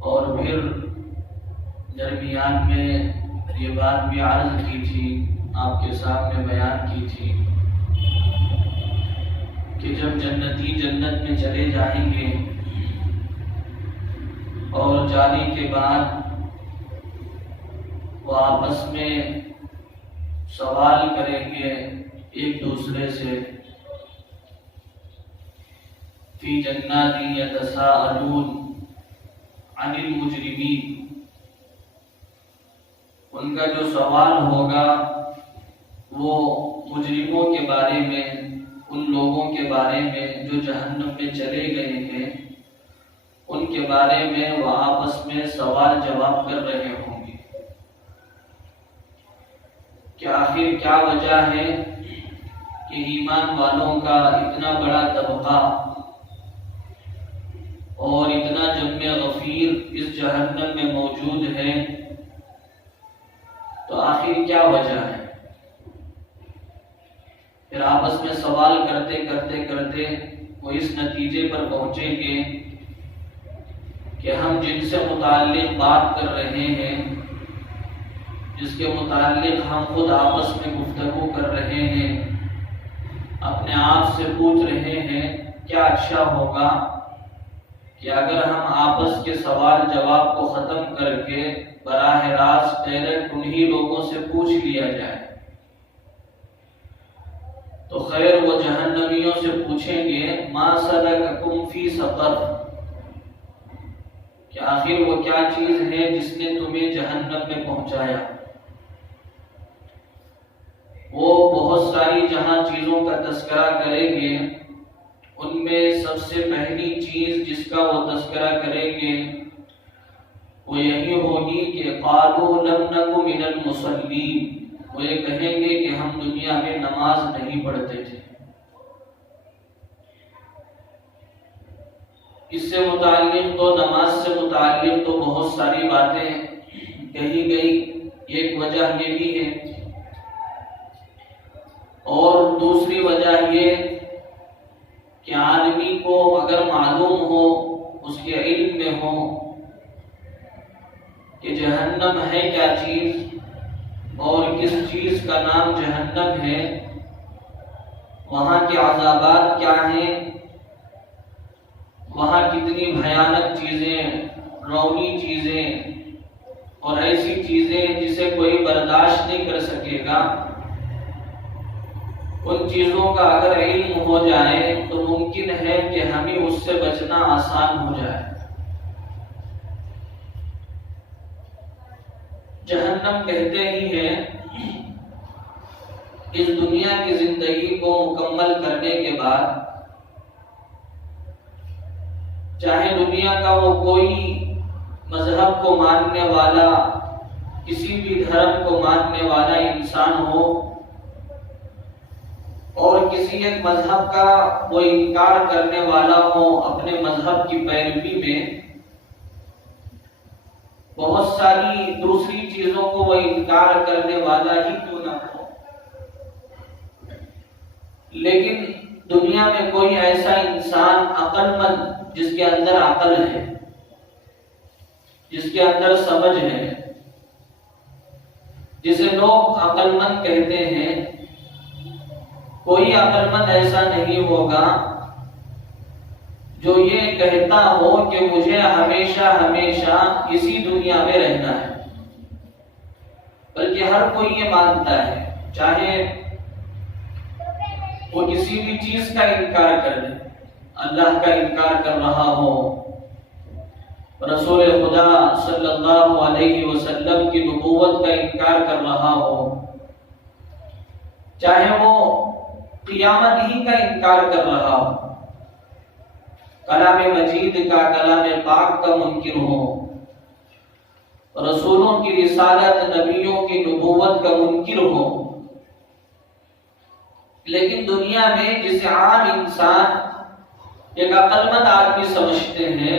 اور پھر درمیان میں یہ بات بھی عرض کی تھی، آپ کے سامنے بیان کی تھی کہ جب جنتی جنت میں چلے جائیں گے اور جانے کے بعد وہ آپس میں سوال کریں گے ایک دوسرے سے، فی جنات یتساءلون عن المجرمین، ان کا جو سوال ہوگا وہ مجرموں کے بارے میں، ان لوگوں کے بارے میں جو جہنم میں چلے گئے ہیں، ان کے بارے میں وہ آپس میں سوال جواب کر رہے ہوں گے کہ آخر کیا وجہ ہے کہ ایمان والوں کا اتنا بڑا طبقہ اور اتنا جم غفیر اس جہنم میں موجود ہے، تو آخر کیا وجہ ہے؟ پھر آپس میں سوال کرتے کرتے کرتے وہ اس نتیجے پر پہنچیں گے کہ ہم جن سے متعلق بات کر رہے ہیں، جس کے متعلق ہم خود آپس میں گفتگو کر رہے ہیں، اپنے آپ سے پوچھ رہے ہیں کیا اچھا ہوگا کہ اگر ہم آپس کے سوال جواب کو ختم کر کے براہ راست ڈائریکٹ انہی لوگوں سے پوچھ لیا جائے، تو خیر وہ جہنمیوں سے پوچھیں گے ما سلککم فی سقر، کہ آخر وہ کیا چیز ہے جس نے تمہیں جہنم میں پہنچایا۔ وہ بہت ساری جہاں چیزوں کا تذکرہ کریں گے، ان میں سب سے پہلی چیز جس کا وہ تذکرہ کریں گے وہ یہی ہوگی کہ قالوا لم نک من المصلین، وہ یہ کہیں گے کہ ہم دنیا میں نماز نہیں پڑھتے تھے۔ اس سے متعلق تو نماز سے متعلق تو بہت ساری باتیں کہی گئی، ایک وجہ یہ بھی ہے، اور دوسری وجہ یہ کہ آدمی کو اگر معلوم ہو، اس کے علم میں ہو کہ جہنم ہے کیا چیز اور کس چیز کا نام جہنم ہے، وہاں کے عذابات کیا ہیں، وہاں کتنی بھیانک چیزیں، رونی چیزیں اور ایسی چیزیں جسے کوئی برداشت نہیں کر سکے گا، ان چیزوں کا اگر علم ہو جائے تو ممکن ہے کہ ہمیں اس سے بچنا آسان ہو جائے۔ جہنم کہتے ہی ہیں اس دنیا کی زندگی کو مکمل کرنے کے بعد چاہے دنیا کا وہ کوئی مذہب کو ماننے والا، کسی بھی دھرم کو ماننے والا انسان ہو، اور کسی ایک مذہب کا وہ انکار کرنے والا ہو اپنے مذہب کی پیروی میں، بہت ساری دوسری چیزوں کو وہ انکار کرنے والا ہی کیوں نہ ہو، لیکن دنیا میں کوئی ایسا انسان عقل مند جس کے اندر عقل ہے، جس کے اندر سمجھ ہے، جسے لوگ عقل مند کہتے ہیں، کوئی عقل مند ایسا نہیں ہوگا جو یہ کہتا ہو کہ مجھے ہمیشہ ہمیشہ اسی دنیا میں رہنا ہے، بلکہ ہر کوئی یہ مانتا ہے، چاہے وہ کسی بھی چیز کا انکار کر دے، اللہ کا انکار کر رہا ہو، رسول خدا صلی اللہ علیہ وسلم کی نبوت کا انکار کر رہا ہو، چاہے وہ قیامت ہی کا انکار کر رہا ہو، کلام مجید کا، کلام پاک کا منکر ہو، رسولوں کی رسالت، نبیوں کی نبوت کا منکر ہو، لیکن دنیا میں جسے عام انسان ایک عقل مند آدمی سمجھتے ہیں،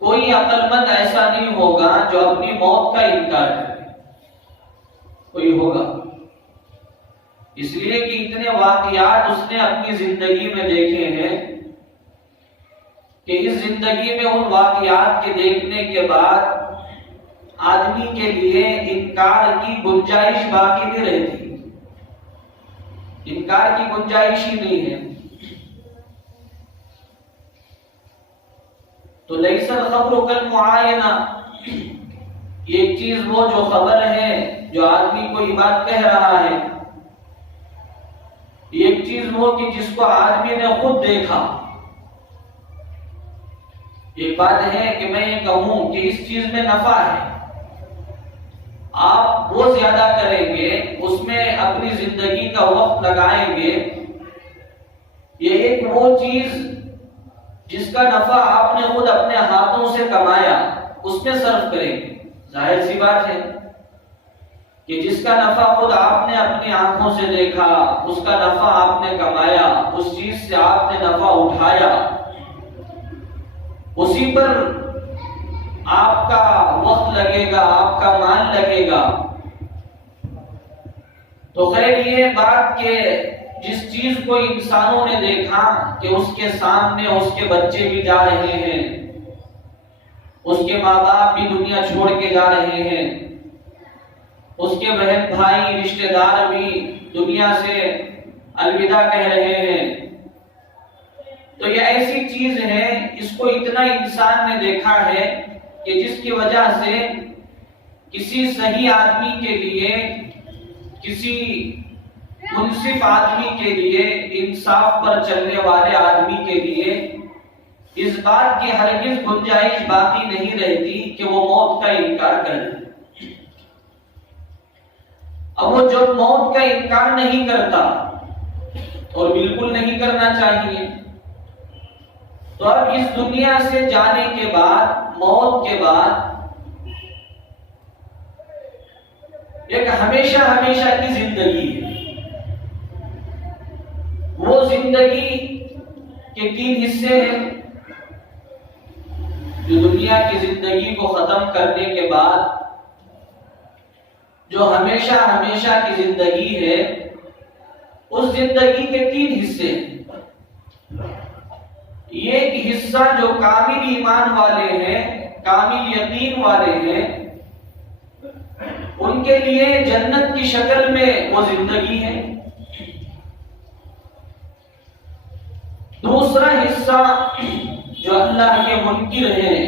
کوئی عقل مند ایسا نہیں ہوگا جو اپنی موت کا انکار کرے، کوئی ہوگا؟ اس لیے کہ اتنے واقعات اس نے اپنی زندگی میں دیکھے ہیں کہ اس زندگی میں ان واقعات کے دیکھنے کے بعد آدمی کے لیے انکار کی گنجائش باقی نہیں رہتی، انکار کی گنجائش ہی نہیں ہے۔ تو لیس الخبر کالمعائنہ، ایک چیز وہ جو خبر ہے جو آدمی کو یہ بات کہہ رہا ہے، ایک چیز وہ کہ جس کو آدمی نے خود دیکھا۔ ایک بات ہے کہ میں یہ کہوں کہ اس چیز میں نفع ہے، آپ وہ زیادہ کریں گے، اس میں اپنی زندگی کا وقت لگائیں گے، یہ ایک وہ چیز جس کا نفع آپ نے خود اپنے ہاتھوں سے کمایا اس میں صرف کریں گے۔ ظاہر سی بات ہے کہ جس کا نفع خود آپ نے اپنی آنکھوں سے دیکھا، اس کا نفع آپ نے کمایا، اس چیز سے آپ نے نفع اٹھایا، اسی پر آپ کا وقت لگے گا، آپ کا مال لگے گا۔ تو خیر یہ بات کہ جس چیز کو انسانوں نے دیکھا کہ اس کے سامنے اس کے بچے بھی جا رہے ہیں، اس کے ماں باپ بھی دنیا چھوڑ کے جا رہے ہیں، اس کے بہن بھائی رشتہ دار بھی دنیا سے الوداع کہہ رہے ہیں، تو یہ ایسی چیز ہے، اس کو اتنا انسان نے دیکھا ہے کہ جس کی وجہ سے کسی صحیح آدمی کے لیے، کسی منصف آدمی کے لیے، انصاف پر چلنے والے آدمی کے لیے اس بات کی ہرگز گنجائش باقی نہیں رہتی کہ وہ موت کا انکار کرے۔ اب وہ جو موت کا انکار نہیں کرتا، اور بالکل نہیں کرنا چاہیے، تو اب اس دنیا سے جانے کے بعد، موت کے بعد ایک ہمیشہ ہمیشہ کی زندگی ہے۔ وہ زندگی کے 3 حصے ہیں۔ جو دنیا کی زندگی کو ختم کرنے کے بعد جو ہمیشہ ہمیشہ کی زندگی ہے، اس زندگی کے 3 حصے ہیں۔ ایک حصہ جو کامل ایمان والے ہیں، کامل یقین والے ہیں، ان کے لیے جنت کی شکل میں وہ زندگی ہے۔ دوسرا حصہ جو اللہ کے منکر ہیں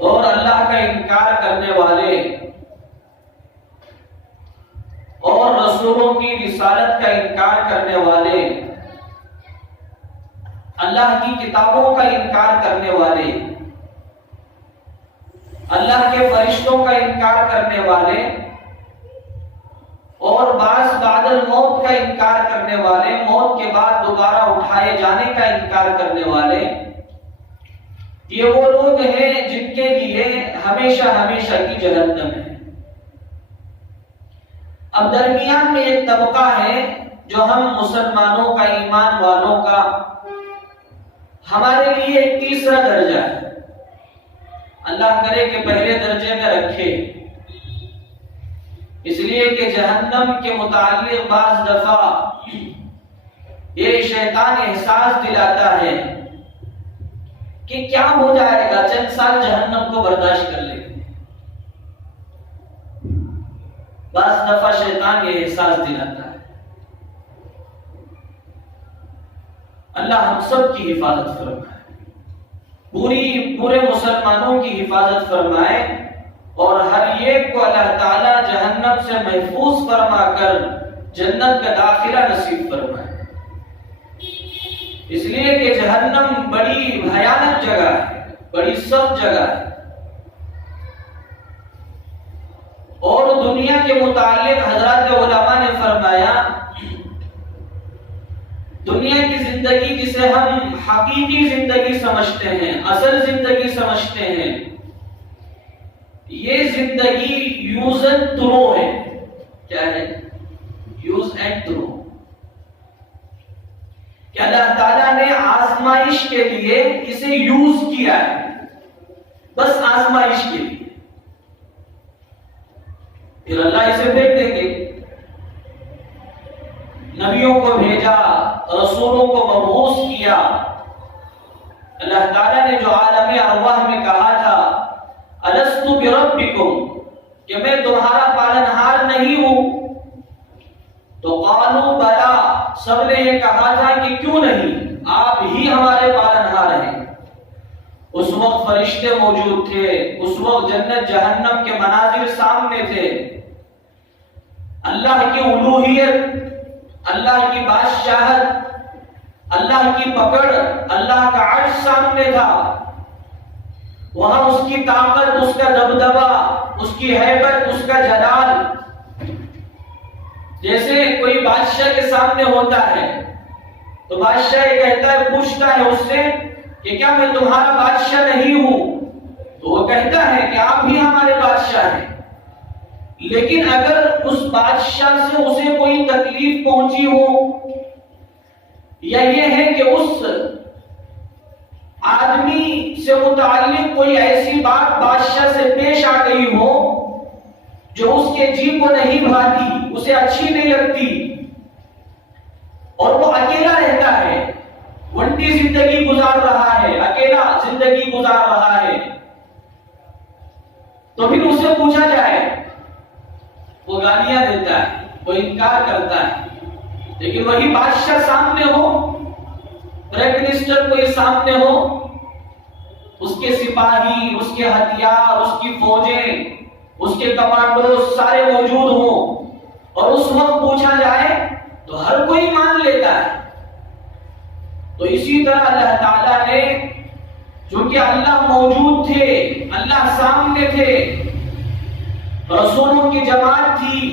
اور اللہ کا انکار کرنے والے اور رسولوں کی رسالت کا انکار کرنے والے، اللہ کی کتابوں کا انکار کرنے والے، اللہ کے فرشتوں کا انکار کرنے والے، اور بعض بعد الموت کا انکار کرنے والے، موت کے بعد دوبارہ اٹھائے جانے کا انکار کرنے والے، یہ وہ لوگ ہیں جن کے لیے ہمیشہ ہمیشہ کی جہنم ہے۔ اب درمیان میں ایک طبقہ ہے جو ہم مسلمانوں کا، ایمان والوں کا، ہمارے لیے ایک تیسرا درجہ ہے۔ اللہ کرے کہ پہلے درجے میں رکھے، اس لیے کہ جہنم کے متعلق بعض دفعہ یہ شیطان احساس دلاتا ہے کہ کیا ہو جائے گا، چند سال جہنم کو برداشت کر لیں گے۔ بعض دفعہ شیطان یہ احساس دلاتا ہے۔ اللہ ہم سب کی حفاظت فرمائے، پورے مسلمانوں کی حفاظت فرمائے، اور ہر ایک کو اللہ تعالیٰ جہنم سے محفوظ فرما کر جنت کا داخلہ نصیب فرمائے۔ اس لیے کہ جہنم بڑی بھیانک جگہ ہے، بڑی سخت جگہ ہے، اور دنیا کے متعلق حضرات علماء نے فرمایا، دنیا کی زندگی جسے ہم حقیقی زندگی سمجھتے ہیں، اصل زندگی سمجھتے ہیں، یہ زندگی یوز اینڈ تھرو ہے۔ کیا ہے؟ یوز اینڈ تھرو، کہ اللہ تعالیٰ نے آزمائش کے لیے اسے یوز کیا ہے، بس آزمائش کے لیے، پھر اللہ اسے پھینک دیں گے۔ نبیوں کو بھیجا، رسولوں کو مبعوث کیا، اللہ تعالیٰ نے جو عالم ارواح میں کہا تھا الست بربکم، کہ میں تمہارا پالنہار نہیں ہوں، تو قالوا بلا، سب نے یہ کہا تھا کہ کیوں نہیں، آپ ہی ہمارے پالنہار ہیں۔ اس وقت فرشتے موجود تھے، اس وقت جنت جہنم کے مناظر سامنے تھے، اللہ کی الوہیت، اللہ کی بادشاہت، اللہ کی پکڑ، اللہ کا عرش سامنے تھا، وہاں اس کی طاقت، اس کا دبدبا، اس کی ہیبت، اس کا جلال، جیسے کوئی بادشاہ کے سامنے ہوتا ہے تو بادشاہ یہ کہتا ہے، پوچھتا ہے اس سے کہ کیا میں تمہارا بادشاہ نہیں ہوں؟ تو وہ کہتا ہے کہ آپ بھی ہمارے بادشاہ ہیں۔ لیکن اگر اس بادشاہ سے اسے کوئی تکلیف پہنچی ہو، یا یہ ہے کہ اس آدمی سے متعلق کوئی ایسی بات بادشاہ سے پیش آ گئی ہو جو اس کے جی کو نہیں بھاتی، اسے اچھی نہیں لگتی، اور وہ اکیلا رہتا ہے، ونٹی زندگی گزار رہا ہے، اکیلا زندگی گزار رہا ہے، تو پھر اس سے پوچھا جائے، وہ گالیاں دیتا ہے، وہ انکار کرتا ہے۔ لیکن وہی بادشاہ سامنے ہو، پرائم منسٹر کوئی سامنے ہو، اس کے سپاہی، اس کے ہتھیار، اس کی فوجیں، اس کے کمانڈوز سارے موجود ہوں، اور اس وقت پوچھا جائے تو ہر کوئی مان لیتا ہے۔ تو اسی طرح اللہ تعالیٰ نے، چونکہ اللہ موجود تھے، اللہ سامنے تھے، رسولوں کی جماعت تھی،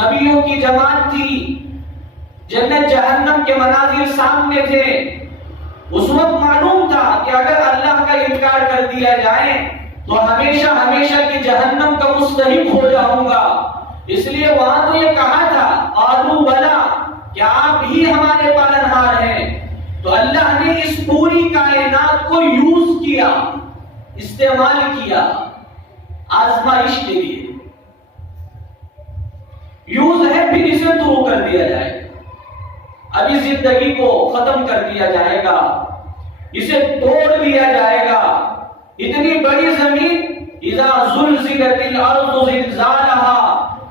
نبیوں کی جماعت تھی، جنت جہنم کے مناظر سامنے تھے، اس وقت معلوم تھا کہ اگر اللہ کا انکار کر دیا جائے تو ہمیشہ ہمیشہ کی جہنم کا مستحق ہو جاؤں گا۔ اس لیے وہاں تو یہ کہا تھا قالوا بلا، کہ آپ ہی ہمارے پالنہار ہیں۔ تو اللہ نے اس پوری کائنات کو یوز کیا، استعمال کیا آزمائش کے لیے، یوز ہے، پھر اسے تھرو کر دیا جائے گا، ابھی زندگی کو ختم کر دیا جائے گا، اسے توڑ دیا جائے گا۔ اتنی بڑی زمین، اذا زلزلت الارض زلزالها،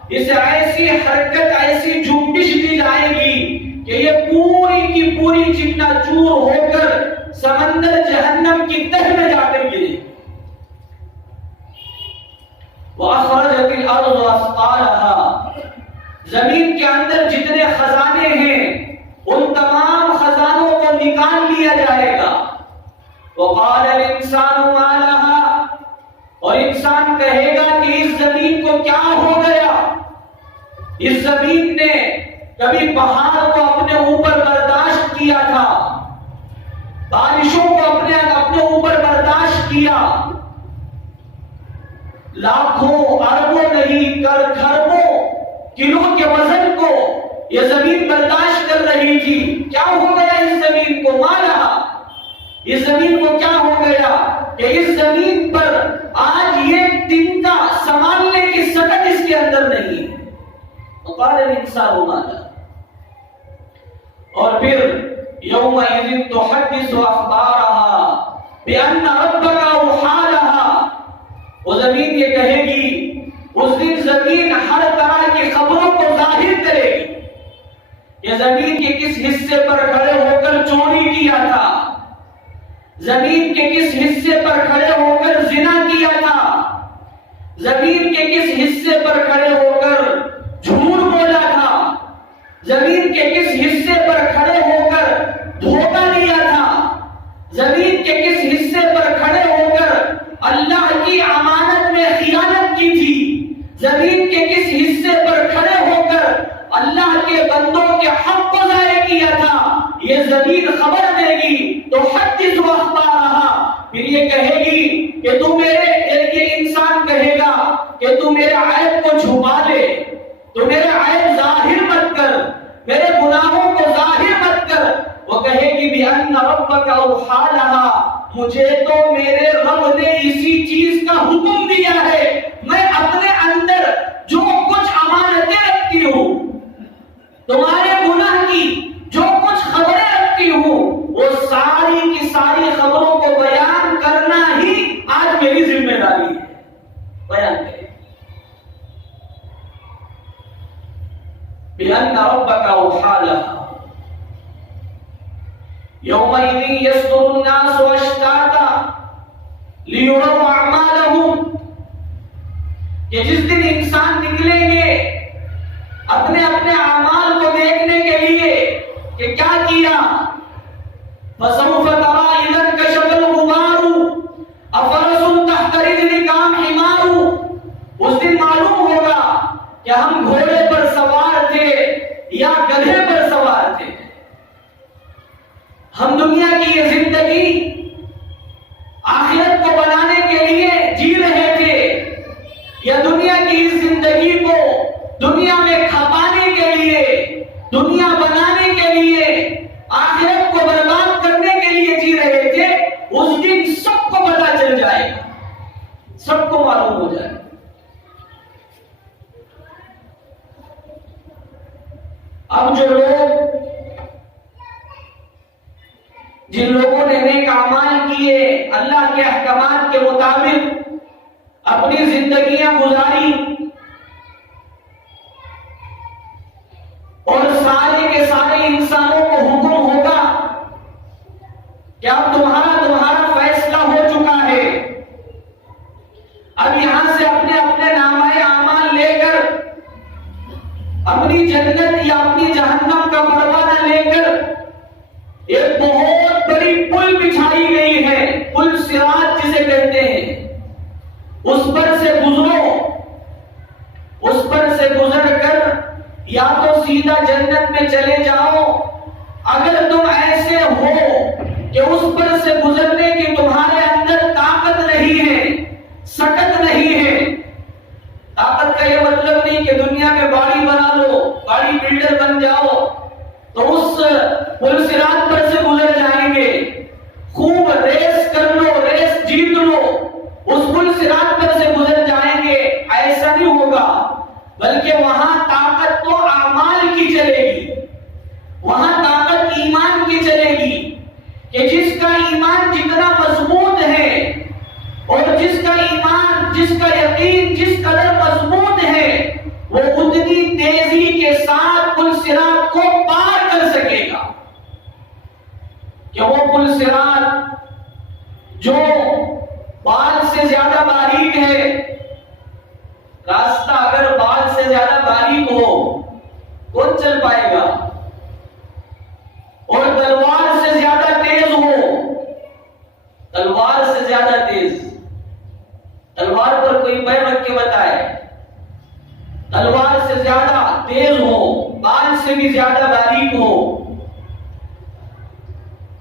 اسے ایسی حرکت، ایسی جنبش دی جائے گی کہ یہ پوری کی پوری چکنا چور ہو کر سمندر جہنم کی تہ میں جا کر گرے۔ وَأَخْرَجَتِ الْأَرْضُ أَثْقَالَهَا، زمین کے اندر جتنے خزانے ہیں ان تمام خزانوں کو نکال لیا جائے گا۔ وَقَالَ الْإِنسَانُ مَا لَهَا، اور انسان کہے گا کہ اس زمین کو کیا ہو گیا؟ اس زمین نے کبھی پہاڑ کو اپنے اوپر برداشت کیا تھا، بارشوں کو اپنے اوپر برداشت کیا، لاکھوں اربوں نہیں کروڑوں کلو کے وزن کو یہ زمین برداشت کر رہی تھی، کیا ہو گیا اس زمین کو؟ مالا، اس زمین کو کیا ہو گیا کہ اس زمین پر آج یہ تنکا سنبھالنے کی سکت اس کے اندر نہیں ہے۔ وقال الانسان مالا، اور پھر یومئذ تحدث اخبارها بان ربک اوحی لها، وہ زمین یہ کہے گی، اس دن زمین ہر طرح کی خبروں کو ظاہر کرے گی کہ زمین کے کس حصے پر کھڑے ہو کر چوری کیا تھا، زمین کے کس حصے پر کھڑے ہو کر زنا کیا تھا، زمین کے کس حصے پر کھڑے ہو کر جھوٹ بولا تھا، زمین کے کس حصے پر کھڑے ہو کر دھوکہ دیا تھا، زمین کے کس حصے پر کھڑے ہو کر اللہ کی امانت میں خیانت کی تھی، زمین کے کس حصے پر کھڑے ہو کر اللہ کے بندوں کے حق کو ضائع کیا تھا، یہ زمین خبر دے گی۔ تو حدث واخبارها، پھر یہ کہے گی کہ تو یہ انسان کہے گا کہ تو میرے عیب کو چھپا لے، تو میرے عیب ظاہر مت کر، میرے گناہوں کو ظاہر مت کر۔ وہ کہے گی بِأَنَّ رَبَّكَ أَوْحَىٰ لَهَا، مجھے تو میرے رب نے اسی چیز کا حکم دیا ہے، میں اپنے اندر جو کچھ امانتیں رکھتی ہوں، تمہارے گناہ کی جو کچھ خبریں رکھتی ہوں، وہ ساری کی ساری خبروں کو لِيُرَوْا أَعْمَالَهُمْ، کہ جس دن انسان نکلیں گے اپنے اپنے اعمال کو دیکھنے کے لیے کہ کیا کیا. فَسَوْفَ تَرَىٰ إِذَا انكَشَفَ الْغُبَارُ أَفَرَسٌ تَحْتَ رِجْلِكَ أَمْ حِمَارُ، اس دن معلوم ہوگا کہ ہم گھوڑے پر سوار تھے یا گدھے پر سوار تھے. ہم دنیا کی یہ زندگی آخرت کو بنانے کے لیے جی رہے تھے یا دنیا کی اس زندگی کو دنیا میں کھپانے کے لیے، دنیا بنانے کے لیے، آخرت کو برباد کرنے کے لیے جی رہے تھے. اس دن سب کو پتہ چل جائے گا، سب کو معلوم ہو جائے گا. اب جو لوگ، جن لوگوں نے نیک اعمال کیے، اللہ کے احکامات کے مطابق اپنی زندگیاں گزاری، اور سارے کے سارے انسانوں کو حکم ہوگا کہ اب تمہارا فیصلہ ہو چکا ہے، اب یہاں سے اپنے اپنے نامۂ اعمال لے کر اپنی جنت یا اپنی جہنم کا پروانہ لے کر ایک بہت بڑی پل بچھائی گئی ہے، پل صراط جسے کہتے ہیں، اس پر سے گزرو. اس پر سے گزر کر یا تو سیدھا جنت میں چلے جاؤ، اگر تم ایسے ہو کہ اس پر سے گزرنے کی تمہارے اندر طاقت نہیں ہے، سکت نہیں ہے. طاقت کا یہ مطلب نہیں کہ دنیا میں باڑی بنا لو، باڑی بلڈر بن جاؤ تو اس پل صراط پر سے گزر جائیں گے. خوب ریس کر لو، ریس جیت لو، اس پل صراط پر سے گزر جائیں گے، ایسا نہیں ہوگا. بلکہ وہاں طاقت تو اعمال کی چلے گی، وہاں طاقت ایمان کی چلے گی کہ جس کا ایمان جتنا مضبوط ہے اور جس کا ایمان، جس کا یقین جس قدر مضبوط ہے، وہ اتنی تیزی کے ساتھ پل صراط کو پار کر سکے گا. کہ وہ پل صراط جو بال سے زیادہ باریک ہے، راستہ اگر بال سے زیادہ باریک ہو کون چل پائے گا، اور تلوار سے زیادہ تیز ہو، تلوار سے زیادہ تیز، تلوار پر کوئی پیر رکھ کے بتائے، تلوار سے زیادہ تیز ہو، بال سے بھی زیادہ باریک ہو،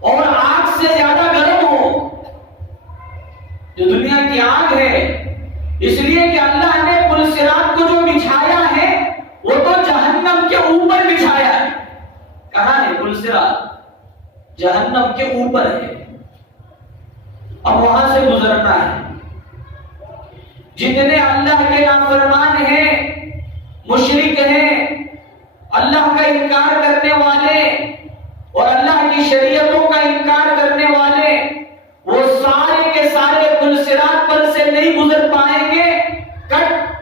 اور آگ سے زیادہ گرم ہو. جو دنیا کی آگ ہے، اس لیے کہ اللہ نے پل صراط کو جو بچھایا ہے وہ تو جہنم کے اوپر بچھایا ہے. کہاں ہے پل صراط؟ جہنم کے اوپر ہے. اب وہاں سے گزرنا ہے. جتنے اللہ کے نافرمان ہیں، مشرک ہیں، اللہ کا انکار کرنے والے اور اللہ کی شریعتوں کا انکار کرنے والے، وہ سارے کے سارے پل صراط پر سے نہیں گزر پائیں گے.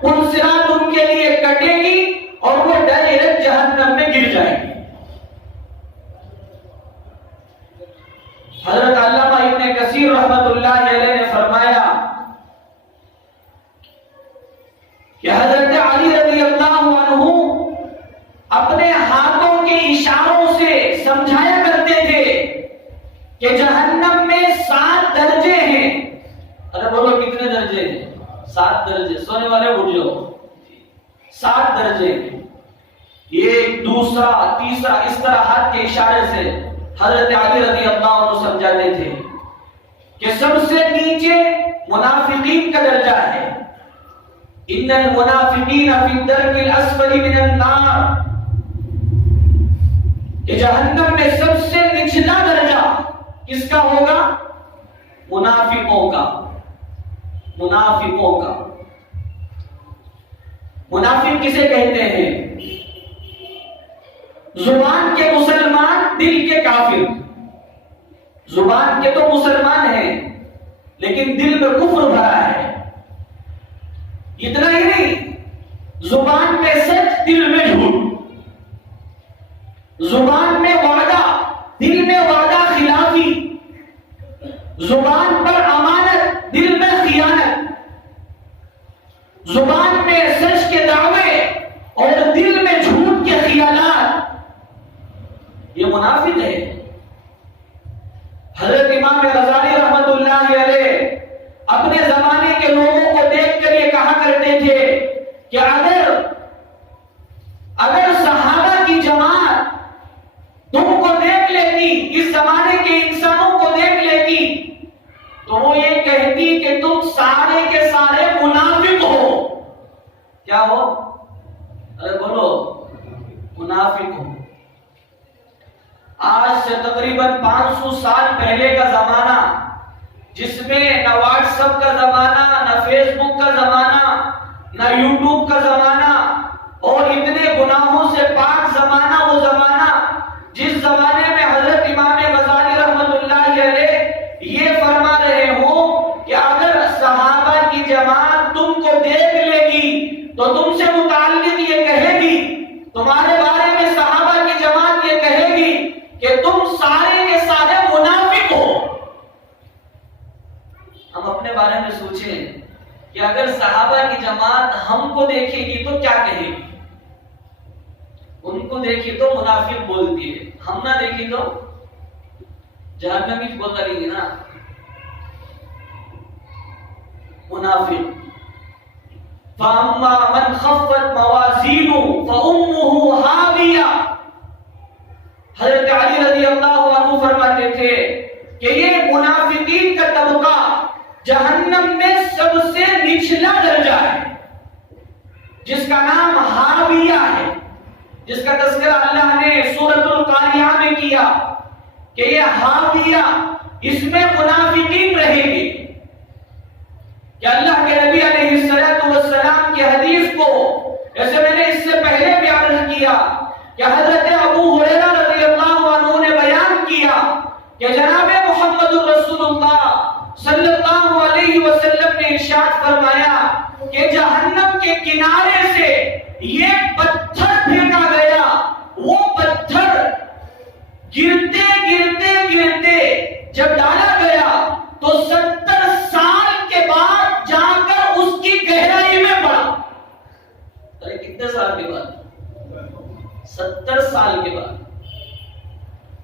پل صراط ان کے لیے کٹے گی اور وہ ڈائریکٹ جہنم میں گر جائیں گے. حضرت علامہ ابن کثیر رحمت اللہ علیہ نے فرمایا کہ حضرت علی رضی اللہ عنہ اپنے ہاتھوں کے اشاروں سے سمجھایا کرتے تھے کہ جہنم میں 7 درجے ہیں. ارے بولو کتنے درجے ہیں؟ 7 درجے. سونے والے اٹھ جاؤ. 7 درجے. ایک، دوسرا، تیسرا، اس طرح ہاتھ کے اشارے سے حضرت علی رضی اللہ عنہ سمجھاتے تھے کہ سب سے نیچے منافقین کا درجہ ہے. ان المنافقین فی الدرک الاسفل من النار، کہ جہنم میں سب سے نچلا درجہ کس کا ہوگا؟ منافقوں کا. منافقوں کا. منافق کسے کہتے ہیں؟ زبان کے مسلمان، دل کے کافر. زبان کے تو مسلمان ہیں لیکن دل میں کفر بھرا ہے. اتنا ہی نہیں، زبان میں سچ، دل میں جھوٹ. زبان میں وعدہ، دل میں وعدہ خلافی. زبان پر امانت، دل میں زبان میں سچ کے دعوے اور دل میں جھوٹ کے خیالات، یہ منافق ہے۔ حضرت امام غزالی رحمت اللہ علیہ اپنے زمانے کے لوگوں کو دیکھ کر یہ کہا کرتے تھے کہ اگر صحابہ کی جماعت تم کو دیکھ لیتی، اس زمانے کے انسانوں کو دیکھ لیتی، تو وہ یہ کہتی کہ تم سارے کے سارے منافق ہو۔ کیا ہو؟ ارے بولو، منافق ہو۔ آج سے تقریباً 500 سال پہلے کا زمانہ، جس میں نہ واٹس ایپ کا زمانہ، نہ فیس بک کا زمانہ، نہ یوٹیوب کا زمانہ، اور اتنے گناہوں سے پاک زمانہ، وہ زمانہ جس زمانے میں حضرت امام غزالی رحمت اللہ علیہ یہ فرما رہے ہوں کہ اگر صحابہ کی جماعت تم کو دیکھ لے گی تو تم سے متعلق یہ کہے گی، تمہارے بارے میں صحابہ کی جماعت یہ کہے گی کہ تم سارے کے سارے منافق ہو۔ ہم اپنے بارے میں سوچیں کہ اگر صحابہ کی جماعت ہم کو دیکھے گی تو کیا کہے گی؟ ان کو دیکھی تو منافق بولتی ہے، ہم نہ دیکھی تو جہنمی بولتا رہی نا، منافق۔ فَأَمَّا مَنْ خَفَّتْ مَوَازِينُهُ فَأُمُّهُ هَاوِيَةٌ۔ حضرت علی رضی اللہ عنہ فرماتے تھے کہ یہ منافقین کا طبقہ جہنم میں سب سے نچلا درجہ ہے، جس کا نام ہاویہ ہے، جس کا تذکرہ اللہ نے سورۃ القاریہ میں کیا کہ یہ ہاویہ، اس میں منافقین رہیں گے۔ کہ اللہ کے نبی علیہ السلام کی حدیث کو، جیسے میں نے اس سے پہلے بھی عرض کیا کہ حضرت ابو ہریرہ رضی اللہ عنہ نے بیان کیا کہ جناب محمد رسول اللہ صلی اللہ علیہ وسلم نے ارشاد فرمایا کہ جہنم کے کنارے سے یہ پتھر پھینکا گیا، وہ پتھر گرتے گرتے گرتے جب ڈالا گیا تو 70 سال کے بعد جا کر اس کی گہرائی میں پڑا۔ ارے کتنے سال کے بعد؟ 70 سال کے بعد۔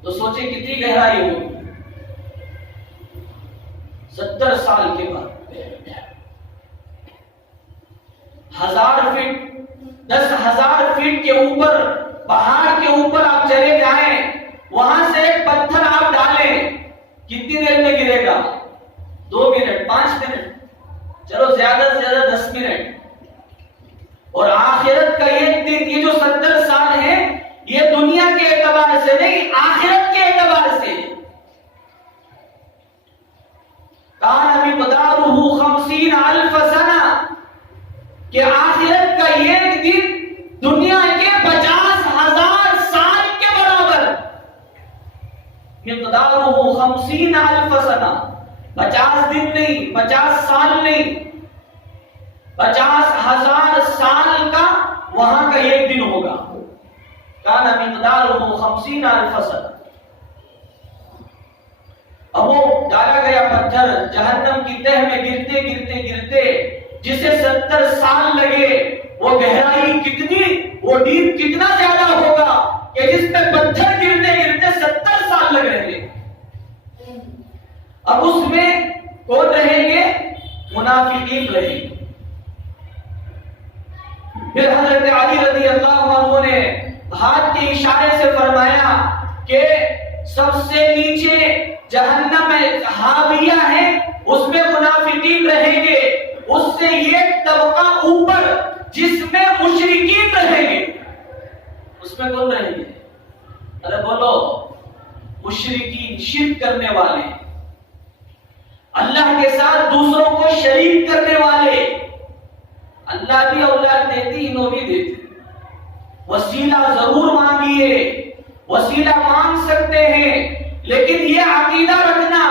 تو سوچیں کتنی گہرائی ہوگی 70 سال کے بعد۔ 1000 فٹ 10,000 فٹ کے اوپر، پہاڑ کے اوپر آپ چلے جائیں، وہاں سے ایک پتھر آپ ڈالیں، کتنی دیر میں گرے گا؟ 2 منٹ، 5 منٹ، چلو زیادہ سے زیادہ 10 منٹ۔ اور آخرت کا ایک دن، یہ جو 70 سال ہے، یہ دنیا کے اعتبار سے نہیں، آخرت کے اعتبار سے۔ کان مقدارہ 50,000 سنہ، کہ آخرت کا ایک دن دنیا کے 50,000 سال کے برابر۔ مقدارہ 50,000 سنہ، 50 دن نہیں، 50 سال نہیں، 50,000 سال کا وہاں کا ایک دن ہوگا۔ کان مقدارہ 50,000 سنہ۔ اب وہ ڈالا گیا پتھر جہنم کی تہ میں گرتے گرتے گرتے، جسے 70 سال لگے، وہ گہرائی کتنی، وہ ڈیپ کتنا زیادہ ہوگا کہ جس پہ پتھر گرتے گرتے 70 سال لگ رہے ہیں۔ اب اس میں کون رہیں گے؟ منافقین رہیں گے۔ پھر حضرت علی رضی اللہ عنہ نے ہاتھ کے اشارے سے فرمایا کہ سب سے نیچے جہنم میں ہاویہ ہے، اس میں منافقین رہیں گے، اس سے ایک طبقہ اوپر جس میں مشرکین رہیں گے، اس میں کون رہیں گے؟ ارے بولو، مشرکین، شرک کرنے والے، اللہ کے ساتھ دوسروں کو شریک کرنے والے۔ اللہ بھی اولاد دیتی، انہوں بھی دیتی، وسیلہ ضرور مانگیے، وسیلہ مانگ سکتے ہیں، لیکن یہ عقیدہ رکھنا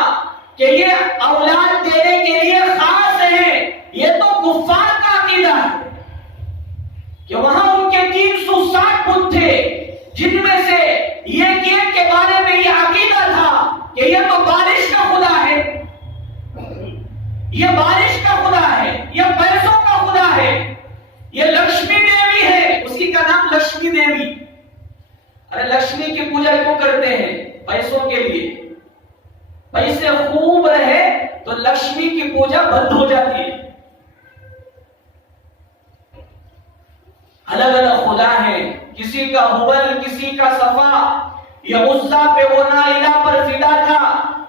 کہ یہ اولاد دینے کے لیے خاص ہے، یہ تو کفار کا عقیدہ ہے کہ وہاں ان کے 360 بت تھے، جن میں سے ایک کے بارے میں یہ عقیدہ تھا کہ یہ تو بارش کا خدا ہے، یہ بارش کا خدا ہے، یہ پیسوں کا خدا ہے، یہ لکشمی دیوی ہے، اسی کا نام لکشمی دیوی۔ ارے لکشمی کی پوجا کیوں کرتے ہیں؟ پیسوں کے لیے۔ پیسے خوب رہے تو لکشمی کی پوجا بند ہو جاتی ہے۔ الگ الگ خدا ہے، کسی کا ہبل، کسی کا صفا، یہ عزا پہ وہ نائلہ پر فدا تھا۔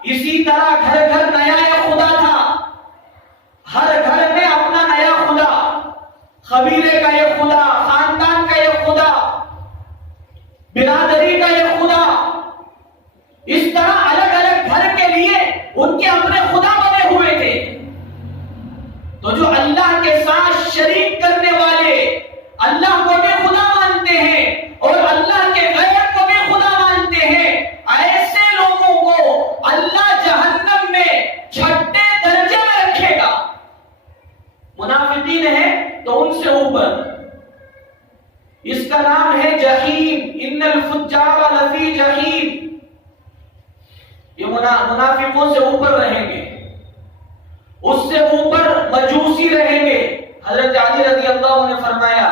اسی طرح گھر گھر نیا خدا تھا، ہر گھر میں اپنا نیا خدا، قبیلے کا یہ خدا، خاندان کا یہ خدا، برادری کا یہ خدا، اس طرح الگ الگ گھر کے لیے ان کے اپنے خدا بنے ہوئے تھے۔ تو جو اللہ کے ساتھ شریک کرنے والے اللہ کو بھی خدا مانتے ہیں اور اللہ کے غیر کو بھی خدا مانتے ہیں، ایسے لوگوں کو اللہ جہنم میں چھٹے درجے میں رکھے گا۔ منافقین ہیں تو ان سے اوپر، اس کا نام ہے جہیم، ان الفجار لفی جہیم۔ یہ منافقوں سے اوپر رہیں گے، اس سے اوپر مجوسی رہیں گے۔ حضرت علی رضی اللہ عنہ نے فرمایا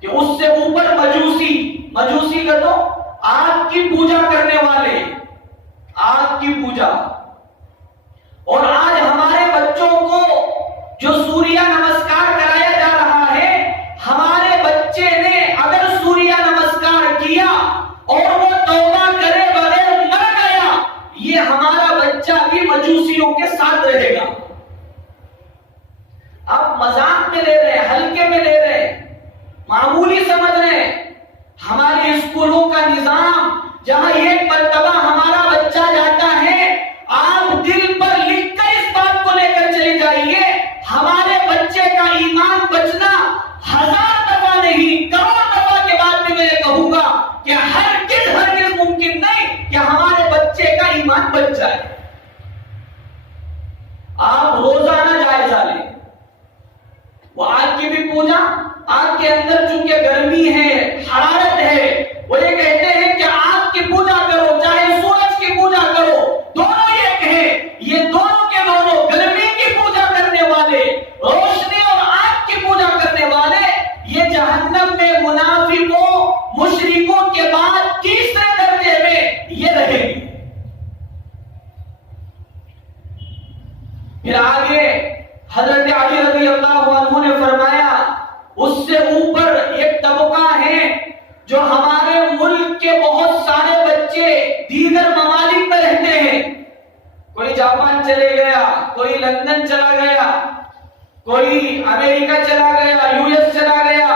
کہ اس سے اوپر مجوسی کا تو آگ کی پوجا کرنے والے، آگ کی پوجا۔ اور آج ہمارے بچوں کو جو سوریہ نمسکار کرایا جا رہا ہے، ہمارے بچے نے اگر سوریہ نمسکار کیا اور وہ توبہ کرے بغیر مر گیا، یہ ہمارا بچہ بھی مجوسیوں کے ساتھ رہے گا۔ اب مذاق میں لے رہے، ہلکے میں لے رہے، معمولی سمجھ رہے۔ ہمارے اسکولوں کا نظام جہاں ایک مرتبہ ہمارا بچہ جاتا ہے، آپ دل پر لکھ کر اس بات کو لے کر چلے جائیے، ہمارے بچے کا ایمان بچنا 1000 دفعہ نہیں، کروڑ دفعہ کے بعد بھی میں کہوں گا کہ ہرگز ممکن نہیں کہ ہمارے بچے کا ایمان بچ جائے۔ آپ روزانہ جائزہ لیں، وہ آگ کی بھی پوجا، آگ کے اندر چونکہ گرمی ہے، حرارت ہے، وہ یہ کہتے ہیں کہ آگ کی پوجا کرو چاہے سورج کی پوجا کرو، دونوں ایک ہیں۔ یہ دونوں کے دونوں، گرمی کی پوجا کرنے والے، روشنی اور آگ کی پوجا کرنے والے، یہ جہنم میں منافقوں مشرکوں کے بعد تیسرے درجے میں یہ رہے گی۔ پھر آگے حضرت علی رضی اللہ عنہ نے فرمایا اس سے اوپر ایک طبقہ ہے جو ہمارے ملک کے بہت سارے بچے دیگر ممالک میں رہتے ہیں، کوئی جاپان چلے گیا، کوئی لندن چلا گیا، کوئی امریکہ چلا گیا، US چلا گیا،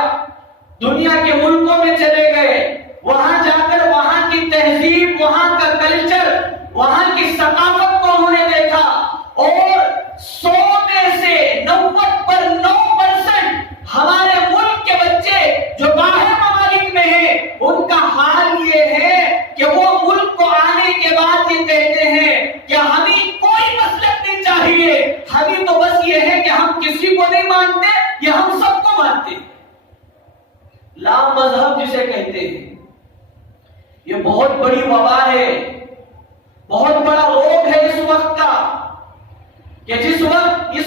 دنیا کے ملکوں میں چلے گئے، وہاں جا کر وہاں کی تہذیب، وہاں کا کلچر، وہاں کی ثقافت کو انہوں نے دیکھا، اور 100 میں سے 90% ہمارے ملک کے بچے جو باہر ممالک میں ہیں، ان کا حال یہ ہے کہ وہ ملک کو آنے کے بعد یہ کہتے ہیں کہ ہمیں کوئی مسلک نہیں چاہیے، ہمیں تو بس یہ ہے کہ ہم کسی کو نہیں مانتے، یہ ہم سب کو مانتے۔ لا مذہب جسے کہتے ہیں، یہ بہت بڑی وبا ہے، بہت بڑا روگ ہے اس وقت کا، کہ اس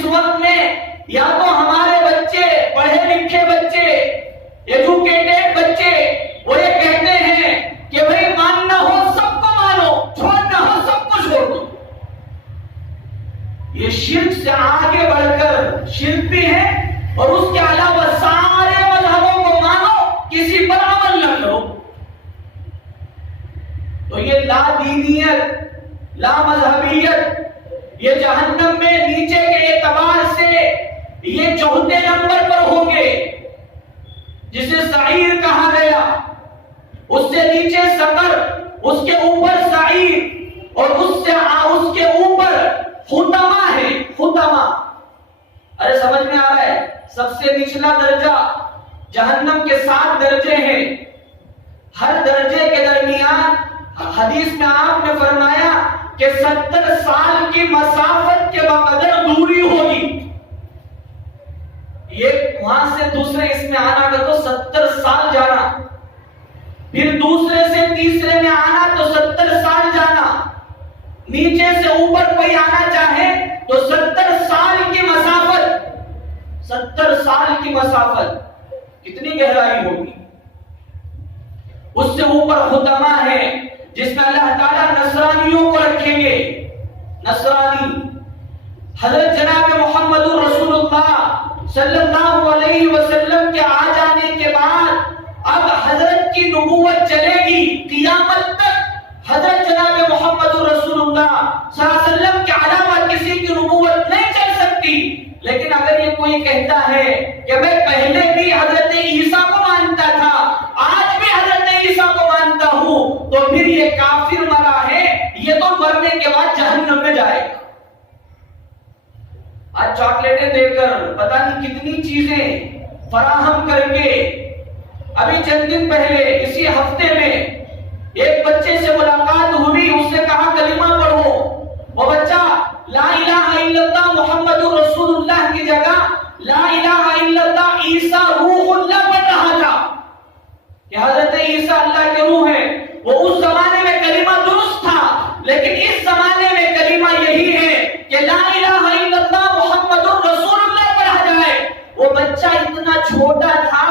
وقت میں یا تو ہمارے بچے، پڑھے لکھے بچے، ایجوکیٹڈ بچے، وہ یہ کہتے ہیں کہ بھئی ماننا ہو سب کو مانو، چھوڑنا ہو سب کو چھوڑ دو۔ یہ شرک سے آگے بڑھ کر شرک بھی ہے، اور اس کے علاوہ سارے مذہبوں کو مانو، کسی پر عمل نہ کرو۔ تو یہ لا دینیت، لا مذہبیت، یہ جہنم میں نیچے کے اعتبار سے یہ 4تھے نمبر پر ہوں گے، جسے سعیر کہا گیا، اس سے نیچے سقر، اس کے اوپر سعیر، اور اس کے اوپر خطمہ ہے، خطمہ۔ ارے سمجھ میں آ رہا ہے؟ سب سے نچلا درجہ، جہنم کے 7 درجے ہیں، ہر درجے کے درمیان حدیث میں آپ نے فرمایا کہ 70 سال کی مسافت کے بقدر دوری ہوگی۔ یہ وہاں سے دوسرے اس میں آنا کا تو 70 سال جانا، پھر دوسرے سے تیسرے میں آنا تو 70 سال جانا، نیچے سے اوپر کوئی آنا چاہے تو 70 سال کی مسافت، 70 سال کی مسافت، کتنی گہرائی ہوگی. اس سے اوپر خطمہ ہے جس میں اللہ تعالیٰ نصرانیوں کو رکھیں گے. نصرانی حضرت جناب محمد رسول اللہ صلی اللہ علیہ وسلم کے آ جانے کے بعد اب حضرت کی نبوت چلے گی قیامت تک. حضرت جناب محمد رسول اللہ صلی اللہ علیہ وسلم کے علاوہ کسی کی نبوت نہیں چل سکتی. لیکن اگر یہ کوئی کہتا ہے کہ میں پہلے بھی حضرت عیسیٰ کو مانتا تھا، آج بھی حضرت عیسیٰ کو مانتا ہوں، تو پھر یہ کافر مرا ہے، یہ تو مرنے کے بعد جہنم میں جائے گا. آج چاکلیٹیں دے کر پتہ نہیں کتنی چیزیں فراہم کر کے، ابھی چند دن پہلے اسی ہفتے میں ایک بچے سے ملاقات ہوئی، اس نے کہا کلمہ پڑھو. وہ بچہ لا الہ الا اللہ محمد رسول اللہ کی جگہ لا الہ الا اللہ عیسیٰ روح اللہ پڑھ رہا تھا کہ حضرت عیسیٰ اللہ کے روح ہیں. وہ اس زمانے میں کلمہ درست تھا، لیکن اس زمانے میں کلمہ یہی ہے کہ لا الہ الا اللہ محمد رسول اللہ پڑھا جائے. وہ بچہ اتنا چھوٹا تھا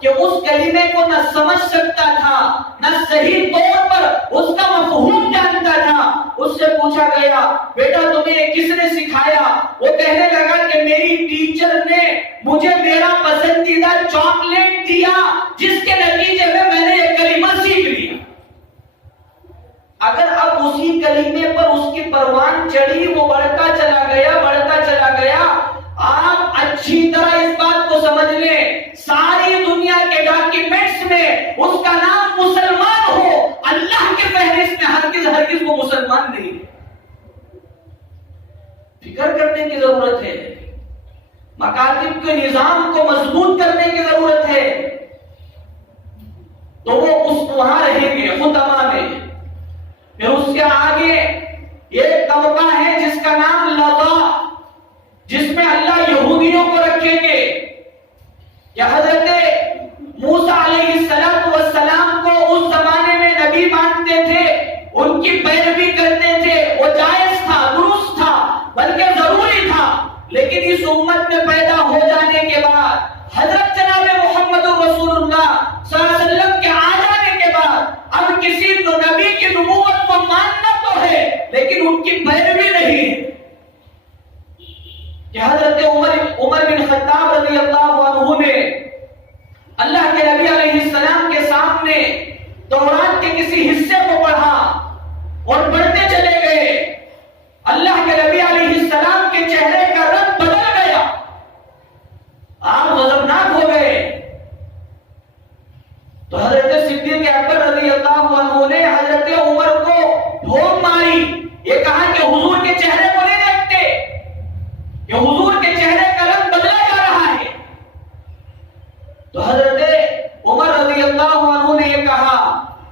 کہ اس کلمے کو نہ سمجھ سکتا تھا، نہ صحیح طور پر اس کا مفہوم جانتا تھا. اس سے پوچھا گیا بیٹا تمہیں کس نے سکھایا؟ وہ کہنے لگا کہ میری ٹیچر نے مجھے میرا پسندیدہ چاکلیٹ دیا، جس کے نتیجے میں میں نے یہ کلمہ سیکھ لیا. اگر اب اسی کلمے پر اس کی پروان چڑھی، وہ بڑھتا چلا گیا، بڑھتا چلا گیا. آپ اچھی طرح اس بات کو سمجھ لیں، ساری دنیا کے ڈاکیومنٹس میں اس کا نام مسلمان ہو، اللہ کے فہرست میں ہرگز وہ مسلمان نہیں ہے. فکر کرنے کی ضرورت ہے، مکاتب کے نظام کو مضبوط کرنے کی ضرورت ہے. تو وہ وہاں رہیں گے خطبہ میں. پھر اس کے آگے ایک طبقہ ہے جس کا نام لغا، جس میں اللہ یہودیوں کو رکھیں گے کہ حضرت موسیٰ علیہ السلام کو اس زمانے میں نبی مانتے تھے، ان کی پیروی کرتے تھے. وہ جائز تھا، درست تھا، بلکہ ضروری تھا. لیکن اس امت میں پیدا ہو جانے کے بعد، حضرت جناب محمد رسول اللہ صلی اللہ علیہ وسلم کے آ جانے کے بعد، اب کسی نبی کی نبوت کو ماننا تو ہے لیکن ان کی پیروی نہیں ہے. کہ حضرت عمر بن خطاب رضی اللہ عنہ نے اللہ کے نبی علیہ السلام کے سامنے تورات کے کسی حصے کو پڑھا اور پڑھتے چلے گئے. اللہ کے نبی علیہ السلام کے چہرے کا رنگ بدل گیا، آپ غضبناک ہو گئے. تو حضرت صدیق اکبر رضی اللہ عنہ نے حضرت عمر کو ڈھونک ماری. یہ کہا کہ حضور کے چہرے کو نہیں دیکھتے، کہ حضور کے چہرے کا رنگ بدلا جا رہا ہے. تو حضرت عمر رضی اللہ عنہ نے یہ کہا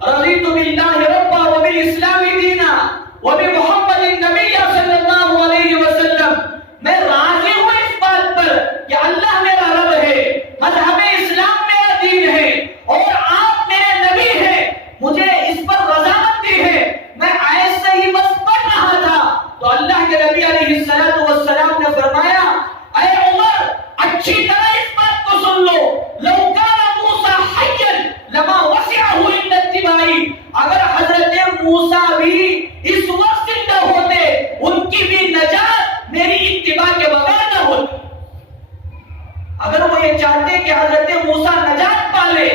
رضیت باللہ ربا وبالاسلام دینا وبمحمد النبی صلی اللہ علیہ وسلم. میں راضی ہوں اس بات پر کہ اللہ میرا رب ہے، مذہب اسلام میرا دین ہے، اور آپ میرے نبی ہیں. مجھے اس پر رضامت دی ہے. میں ایسے ہی بس پڑھ رہا تھا تو اللہ کے نبی علیہ السلام نے فرمایا اے عمر اچھی طرح اس بات کو سن لو، لو کان موسیٰ حیا لما وسعہ الا اتباعی. اگر حضرت موسیٰ بھی اس وقت زندہ ہوتے، ان کی بھی نجات میری اتباع کے بغیر نہ ہوتی. اگر وہ یہ چاہتے کہ حضرت موسیٰ نجات پالے،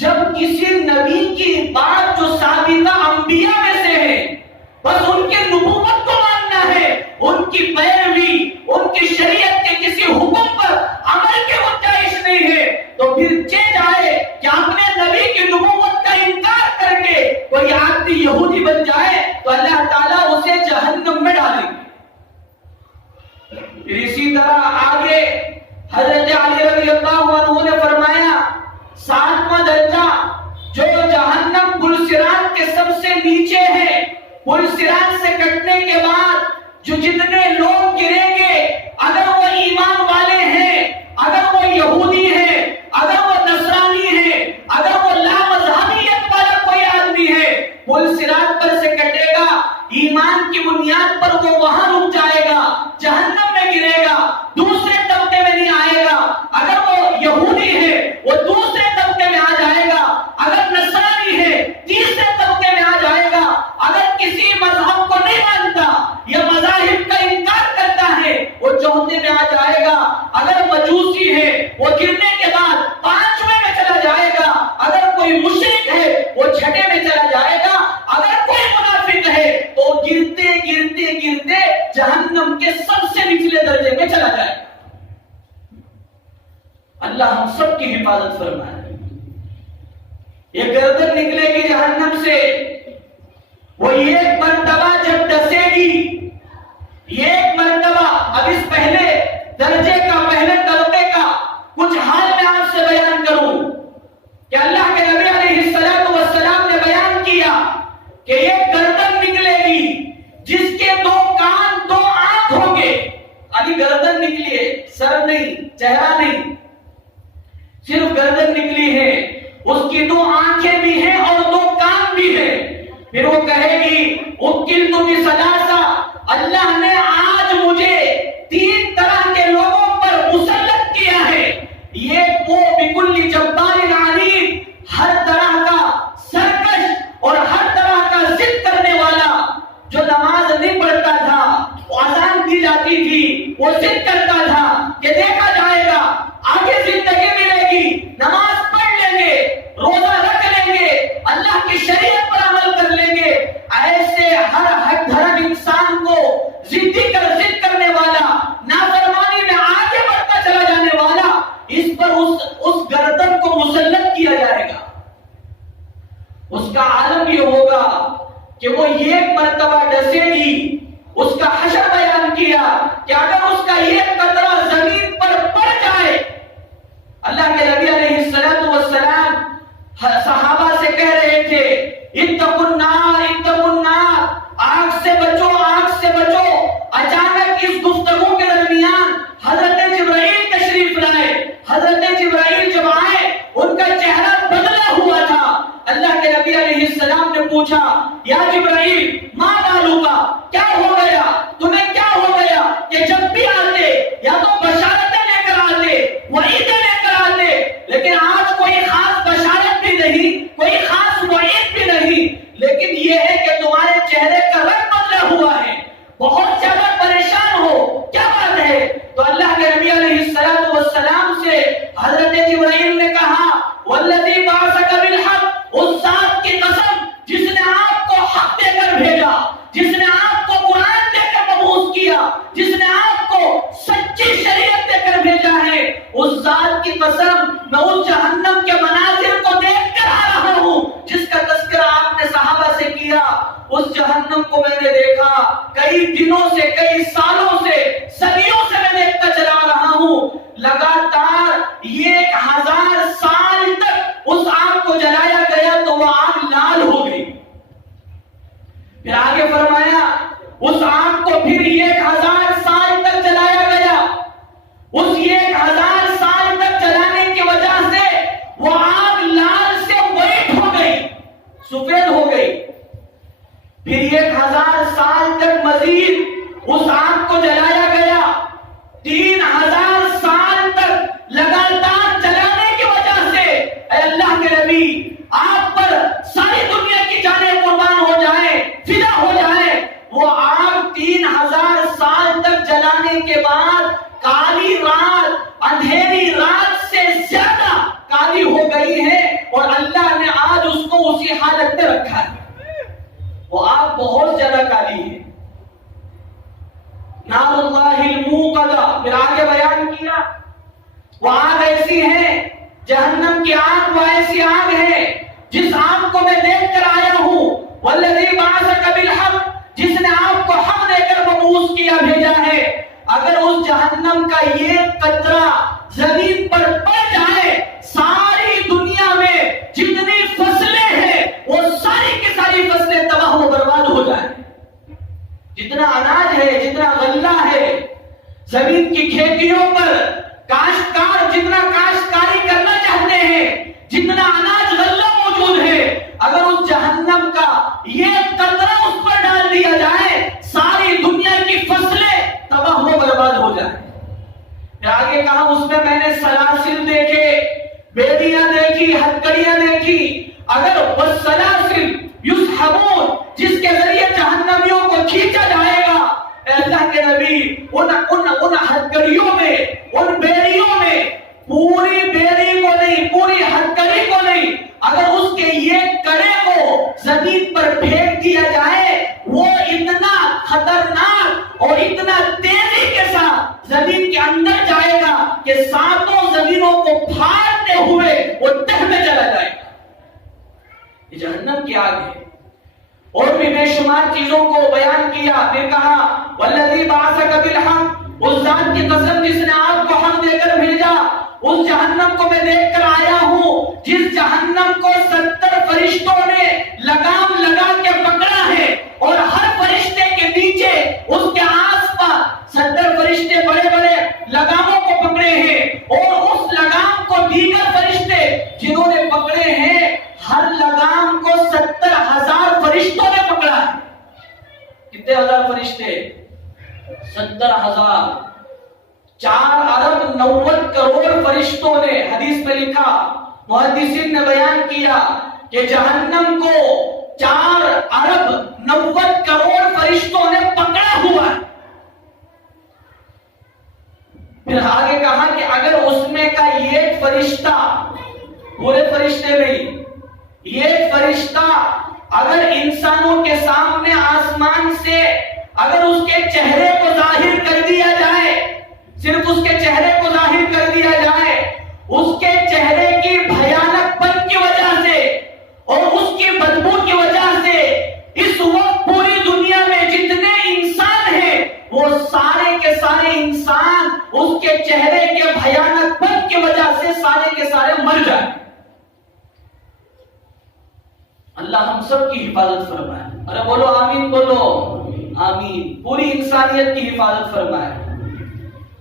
جب کسی نبی کی بات جو سابقہ انبیاء میں سے ہے، بس ان کے نبوت کو ماننا ہے، ان کی پیروی، ان کی شریعت کے کسی حکم پر عمل کی گنجائش نہیں ہے، تو پھر چیز آئے کہ اپنے نبی کی نبوت کا انکار کر کے کوئی آدمی یہودی بن جائے تو اللہ تعالیٰ اسے جہنم میں ڈالیں گے. پھر اسی طرح آگے حضرت علی رضی اللہ عنہ نے فرمایا 7واں درجہ جو جہنم پلسرات کے سب سے نیچے ہے، پلسرات سے کٹنے کے بعد جو جتنے لوگ گریں گے، اگر وہ ایمان والے ہیں، اگر وہ یہودی ہیں، اگر وہ نصرانی ہیں، اگر وہ لامذہبیت والا کوئی آدمی ہے، پلسرات پر سے کٹے گا، ایمان کی بنیاد پر وہ وہاں رک جائے گا، جہنم میں گرے گا، دوسرے طبقے میں نہیں آئے جہنم کے سب سے نچلے درجے میں چلا جائے. اللہ ہم سب کی حفاظت فرمائے. یہ گردن نکلے گی جہنم سے، وہ ایک مرتبہ جب ڈسے گی، ایک مرتبہ. اب اس پہلے درجے کا، پہلے طبقے کا کچھ حال میں آپ سے بیان کروں کہ اللہ کے نبی علیہ السلام نے بیان کیا کہ ایک گردن نکلے گی جس کے 2 کان 2 آنکھ ہوں گے. ابھی گردن نکلی ہے، سر نہیں، چہرہ نہیں، صرف گردن نکلی ہے. اس کی 2 آنکھیں بھی ہیں اور 2 کان بھی ہیں. پھر وہ کہے گی اکلت بثلاثہ، اللہ نے آج مجھے 3 طرح کے لوگوں پر مسلط کیا ہے. یہ وہ بکل جبار عنید، ہر طرح کا سرکش اور ہر طرح کا ضد کرنے والا. جو نماز نہیں پڑھتا تھا، وہ اذان دی جاتی تھی، وہ ضد کرتا تھا کہ دیکھا جائے گا آگے زندگی ملے گی، نماز پڑھ لیں گے، روزہ رکھ لیں گے، اللہ کی شریعت پر عمل کر لیں گے. ایسے ہر حق دھرم انسان کو ضد کرنے والا، نافرمانی میں آگے بڑھتا چلا جانے والا، اس پر اس گردن کو مسلط کیا جائے گا. اس کا عالم یہ ہوگا کہ وہ ایک مرتبہ ڈسے گی. اس کا حشر بیان کیا کہ اگر اس کا ایک قطرہ زمین پر پڑ جائے، اللہ کے نبی علیہ السلام صحابہ سے کہہ رہے تھے اتقوا النار اتقوا النار، آگ سے بچو، آگ سے بچو. اچانک اس گفتگو کے درمیان حضرت جبرائیل تشریف لائے. حضرت جبرائیل جب آئے، ان کا چہرہ بدلا ہوا تھا. اللہ کے نبی علیہ السلام نے پوچھا یا جبرائیل ما بالک، کیا ہو گیا تمہیں، کیا ہو گیا کہ جب بھی آتے یا تو بشارتیں لے کر آتے، وعیدیں لے کر آتے، لیکن آج کوئی خاص بشارت بھی نہیں، کوئی خاص وعید بھی نہیں، لیکن یہ ہے کہ تمہارے چہرے کا رنگ بدلا ہوا ہے، بہت زیادہ پریشان ہو، کیا بات ہے؟ تو اللہ کے نبی علیہ السلام سے حضرت جبرائیل نے کہا والذی بعثک بالحق، اس ذات کی قسم جس نے آپ کو حق دے کر بھیجا، جس نے آپ کو قرآن دے کر مبعوث کیا، جس نے آپ کو سچی شریعت دے کر بھیجا ہے، اس ذات کی قسم میں اس جہنم کے مناظر کو دیکھ کر آ رہا ہوں جس کا تذکرہ آپ نے صحابہ سے کیا. اس جہنم کو میں نے دیکھا کئی دنوں سے، کئی سالوں سے، صدیوں سے میں دیکھتا چلا رہا ہوں. لگاتار 1000 سال تک اس آگ کو جلایا گیا تو وہ آگ لال ہو گئی. پھر آگے فرمایا اس آگ کو پھر 1000 سال تک جلایا گیا. اس 1000 سال تک جلانے کی وجہ سے وہ آگ لال سے وائٹ ہو گئی، سفید ہو گئی. پھر 1000 سال تک مزید اس آگ کو جلایا گیا. 3000 سال تک لگاتار جلانے کی وجہ سے، اے اللہ کے نبی آپ پر ساری دنیا کی جانیں قربان ہو جائیں، فدا ہو جائیں، وہ آگ 3000 سال تک جلانے کے بعد کالی رات، اندھیری رات سے زیادہ کالی ہو گئی ہے، اور اللہ نے آج اس کو اسی حالت میں رکھا ہے. وہ آگ بہت زیادہ کالی ہے. نار اللہ الموقدہ، پھر آگے بیان کیا وہ آگ ایسی ہے، جہنم کی آگ وہ ایسی آگ ہے جس آگ کو میں دیکھ کر آیا ہوں. والذی بعثک بالحق، جس نے آپ کو حق دے کر مبعوث کیا، بھیجا ہے. اگر اس جہنم کا یہ قطرہ زمین پر پڑ جائے، ساری دنیا میں جتنی فصلیں ہیں وہ ساری کی ساری فصلیں تباہ و برباد ہو جائیں. جتنا اناج ہے، جتنا غلہ ہے، زمین کی کھیتیوں پر کاشتکار جتنا کاشتکاری کرنا چاہتے ہیں، جتنا اناج غلہ موجود ہے، اگر اس جہنم کا یہ قطرہ اس پر ڈال دیا جائے، ساری دنیا کی فصلیں تباہ و برباد ہو جائیں. پھر آگے کہا اس میں نے سلاسل دیکھے، بیڑیاں دیکھی، ہتھکڑیاں دیکھی. اگر والسلاسل یسحبون، جس کے ذریعے جہنمیوں کو کھینچا جائے گا، اے اللہ کے نبی ان ہتھکڑیوں میں، ان بیڑیوں میں، پوری بیڑی کو نہیں، پوری ہتھکڑی کو نہیں، اگر اس کے یہ کڑے کو زمین پر پھینک دیا جائے وہ اتنا خطرناک اور اتنا تیزی کے ساتھ زمین کے اندر جائے گا کہ ساتوں زمینوں کو پھاڑتے ہوئے وہ تہ میں چلا جائے گا. یہ جہنم کی آگ ہے. اور بھی بے شمار چیزوں کو بیان کیا. پھر کہا والذی بعثک بالحق، اس ذات کی قسم جس نے آپ کو حق دے کر بھیجا. اس جہنم کو میں دیکھ کر آیا ہوں جس جہنم کو 70 فرشتوں نے لگام لگا کے پکڑا ہے اور ہر فرشتے کے نیچے اس کے آس پاس 70 فرشتے بڑے بڑے لگاموں کو پکڑے ہیں اور اس لگام کو دیگر فرشتے جنہوں نے پکڑے ہیں ہر لگام کو 70,000 فرشتوں نے پکڑا ہے. کتنے ہزار فرشتے؟ 70,000. 4 ارب 90 کروڑ فرشتوں نے. حدیث میں لکھا، محدثین نے بیان کیا کہ جہنم کو 4 ارب 90 کروڑ فرشتوں نے پکڑا ہوا ہے. پھر آگے کہا کہ اگر اس میں کا ایک فرشتہ، پورے فرشتے نہیں، ایک فرشتہ اگر انسانوں کے سامنے آسمان سے اگر اس کے چہرے کو ظاہر کر دیا جائے، صرف اس کے چہرے کو ظاہر کر دیا جائے، اس کے چہرے کی بھیانک پن کی وجہ سے اور اس کی بدبو کی وجہ سے اس وقت پوری دنیا میں جتنے انسان ہیں وہ سارے کے سارے انسان اس کے چہرے کے بھیانک پن کی وجہ سے سارے کے سارے مر جائیں. اللہ ہم سب کی حفاظت فرمائے. ارے بولو آمین، بولو آمین. پوری انسانیت کی حفاظت فرمائے.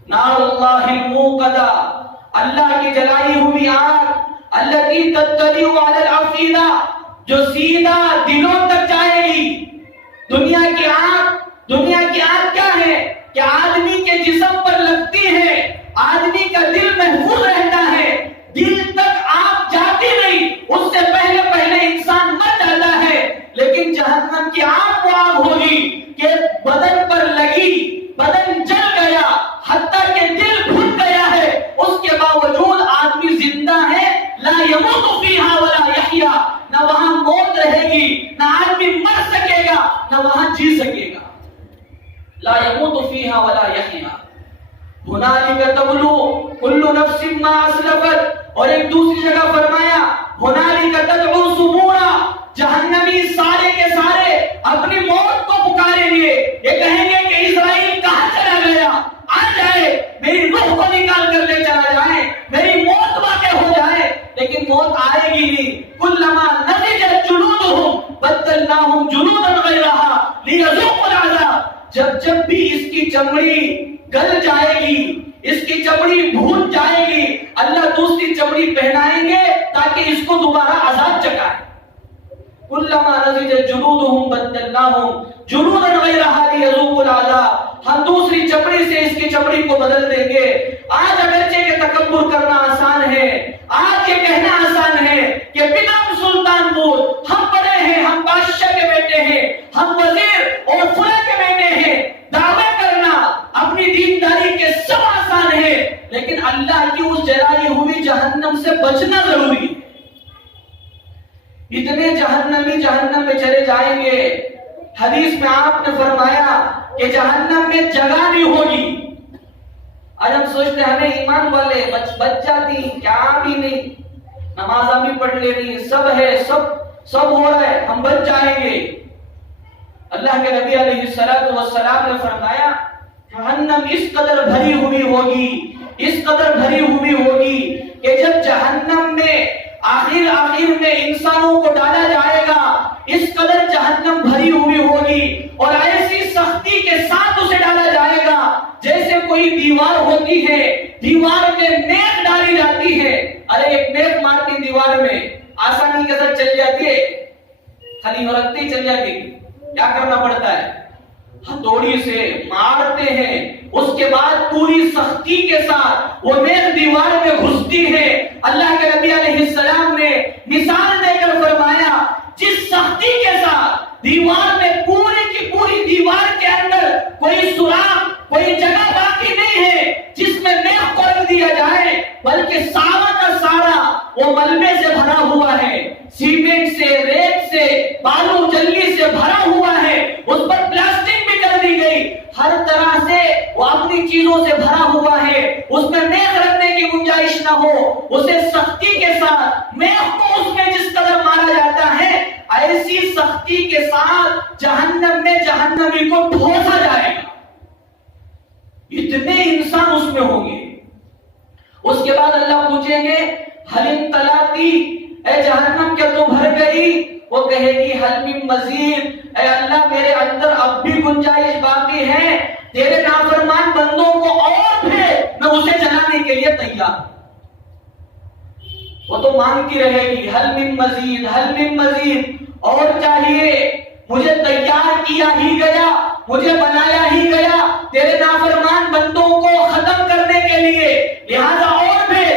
نار اللہ الموقدہ، اللہ کی جلائی ہوئی آگ، التی تطلع علی الافئدہ، جو سیدھا دلوں تک جائے گی. دنیا کی آگ کیا ہے کہ آدمی کے جسم پر لگتی ہے، آدمی کا دل محفوظ رہتا ہے، دل تک آگ جاتی نہیں، اس سے پہلے انسان مر جاتا ہے. لیکن جہنم کی آگ وہ آگ ہوگی کہ بدن پر لگی، بدن جل گیا، حتیٰ کہ دل بھول گیا ہے، اس کے باوجود آدمی زندہ ہے. لا يموت فيها ولا يحيا، نہ وہاں موت رہے گی، نہ آدمی مر سکے گا، نہ وہاں جی سکے گا. لا يموت فيها ولا يحيا. هنالك تبلو كل نفس ما اسلفت. اور ایک دوسری جگہ فرمایا هنالك تدعو ثبورا. جہنمی سارے کے سارے اپنی موت کو پکاریں گے. یہ کہیں گے کہ اسرائیل کہاں چلا گیا، آ جائے، میری روح کو نکال کر لے چلا جائے، میری موت واقع ہو جائے. لیکن موت آئے گی نہیں. کلما نضجت جلودہم بدلناہم جلودا غیرہا لیذوقوا العذاب. جب بھی اس کی چمڑی گل جائے گی، اس کی چمڑی بھول جائے گی، اللہ دوسری چمڑی پہنائیں گے تاکہ اس کو دوبارہ عذاب چکائے. کلما نضجت جلودہم بدلناہم جلودا غیرہا لیذوقوا العذاب. ہم دوسری چمڑی سے اس کی چمڑی کو بدل دیں گے. آج اگرچہ کہ تکبر کرنا آسان ہے، آج یہ کہنا آسان ہے کہ پتا سلطان پور ہم بڑے ہیں، ہم بادشاہ کے بیٹے ہیں، ہم وزیر اور فلاں کے بیٹے ہیں. دعویٰ کرنا اپنی دینداری کے سب آسان ہے، لیکن اللہ کی اس جلائی ہوئی جہنم سے بچنا ضروری ہے. اتنے جہنمی جہنم میں چلے جائیں گے. حدیث میں آپ نے فرمایا کہ جہنم میں جگہ نہیں ہوگی. آج ہم سوچتے ہیں ہمیں ایمان والے بچ جاتی، کیا بھی نہیں، نمازاں بھی پڑھ لینی، سب ہے، سب ہو رہا ہے، ہم بچ جائیں گے. اللہ کے نبی علیہ السلام نے فرمایا جہنم اس قدر بھری ہوئی ہوگی، اس قدر بھری ہوئی ہوگی کہ جب جہنم میں آخر میں انسانوں کو ڈالا جائے گا، اس قدر جہنم بھری ہوئی ہوگی اور ایسی سختی کے ساتھ اسے ڈالا جائے گا جیسے کوئی دیوار ہوتی ہے، دیوار میں نیک ڈالی جاتی ہے. ارے ایک نیک مارتی دیوار میں آسانی کے ساتھ چل جاتی ہے، خالی رکھتی چل جاتی. کیا کرنا پڑتا ہے؟ ہتھوڑی سے مارتے ہیں، اس کے بعد پوری سختی کے ساتھ وہ نیک دیوار میں گھستی ہے. اللہ کے نبی علیہ السلام نے مثال دے کر فرمایا جس سختی کے ساتھ دیوار میں پوری کی پوری دیوار کے اندر کوئی سوراخ، کوئی جگہ باقی نہیں ہے جس میں نیک کو رکھ دیا جائے، بلکہ سارا کا سارا وہ ملبے سے بھرا ہوا ہے. سے وہ اپنی چیزوں سے بھرا ہوا ہے، اس میں میخ رکھنے کی گنجائش نہ ہو، اسے سختی کے ساتھ میخ کو اس میں جس قدر مارا جاتا ہے ایسی سختی کے ساتھ جہنم میں جہنمی کو ڈھوسا جائے گا. اتنے انسان اس میں ہوں گے. اس کے بعد اللہ پوچھیں گے حل امتلاتی، اے جہنم کیا تو بھر گئی؟ وہ کہے گی حل من مزید، اے اللہ میرے اندر اب بھی گنجائش باقی ہے، تیرے نافرمان بندوں کو اور بھیج، میں اسے جلانے کے لیے تیار. وہ تو مانگتی رہے گی حل من مزید، حل من مزید، اور چاہیے، مجھے تیار کیا ہی گیا، مجھے بنایا ہی گیا تیرے نافرمان بندوں کو ختم کرنے کے لیے، لہذا اور بھیج.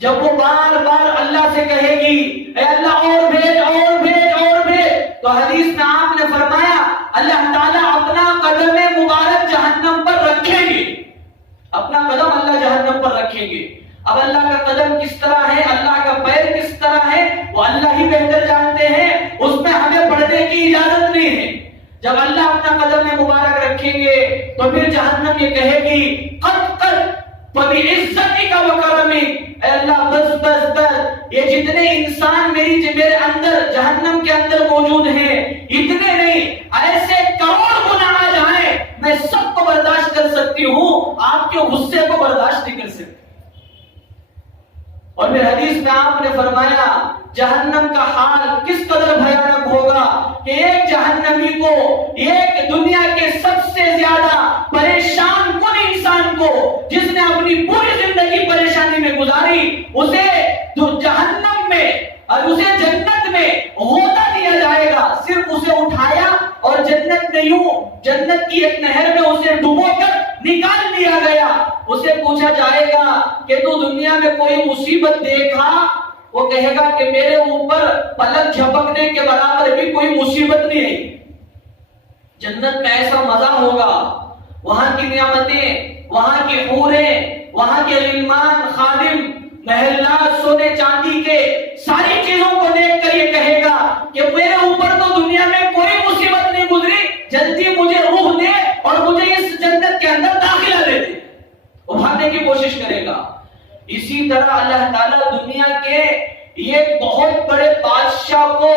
جب وہ بار بار اللہ سے کہے گی اے اللہ اور بھیج اور بھیج اور بھیج، تو حدیث میں آپ نے فرمایا اللہ تعالیٰ اپنا قدم مبارک جہنم پر رکھیں گے. اپنا قدم اللہ جہنم پر رکھیں گے. اب اللہ کا قدم کس طرح ہے، اللہ کا پیر کس طرح ہے، وہ اللہ ہی بہتر جانتے ہیں، اس میں ہمیں پڑھنے کی اجازت نہیں ہے. جب اللہ اپنا قدم مبارک رکھیں گے تو پھر جہنم یہ کہے گی قد قد فبعزتک وکرمک، اے اللہ بس بس بس، یہ جتنے انسان میرے اندر جہنم کے اندر موجود ہیں اتنے نہیں، ایسے کروڑ گنا آ جائیں میں سب کو برداشت کر سکتی ہوں، آپ کے غصے کو برداشت نہیں کر سکتی. اور پھر حدیث میں آپ نے فرمایا جہنم کا حال کس قدر بھیانک ہوگا کہ ایک جہنمی کو، ایک دنیا کے سب سے زیادہ پریشان کن انسان کو جس نے اپنی پوری زندگی پریشانی میں گزاری، اسے جہنم میں اور اسے جنت میں غوطہ دیا جائے گا. صرف اسے اٹھایا اور جنت میں یوں جنت کی ایک نہر میں اسے ڈبو کر نکال دیا گیا. اسے پوچھا جائے گا کہ تو دنیا میں کوئی مصیبت دیکھا؟ وہ کہے گا کہ میرے اوپر پلک جھپکنے کے برابر بھی کوئی مصیبت نہیں ہے. جنت میں ایسا مزہ ہوگا، وہاں کی نعمتیں، وہاں کی حوریں، وہاں کے غلمان، خادم، محلات سونے چاندی کے، ساری چیزوں کو دیکھ کر یہ کہے گا کہ میرے اوپر تو دنیا میں کوئی مصیبت نہیں گزری، جلدی مجھے روح دے اور مجھے اس جنت کے اندر داخلہ دے دے. وہ بھاگنے کی کوشش کرے گا. اسی طرح اللہ تعالیٰ دنیا کے یہ بہت بڑے بادشاہ کو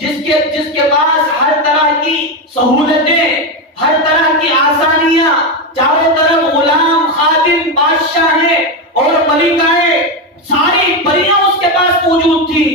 جس کے پاس ہر طرح کی سہولتیں، ہر طرح کی آسانیاں، چاروں طرف غلام، خادم، بادشاہ ہیں اور ملکائیں، ساری پریاں اس کے پاس موجود تھی،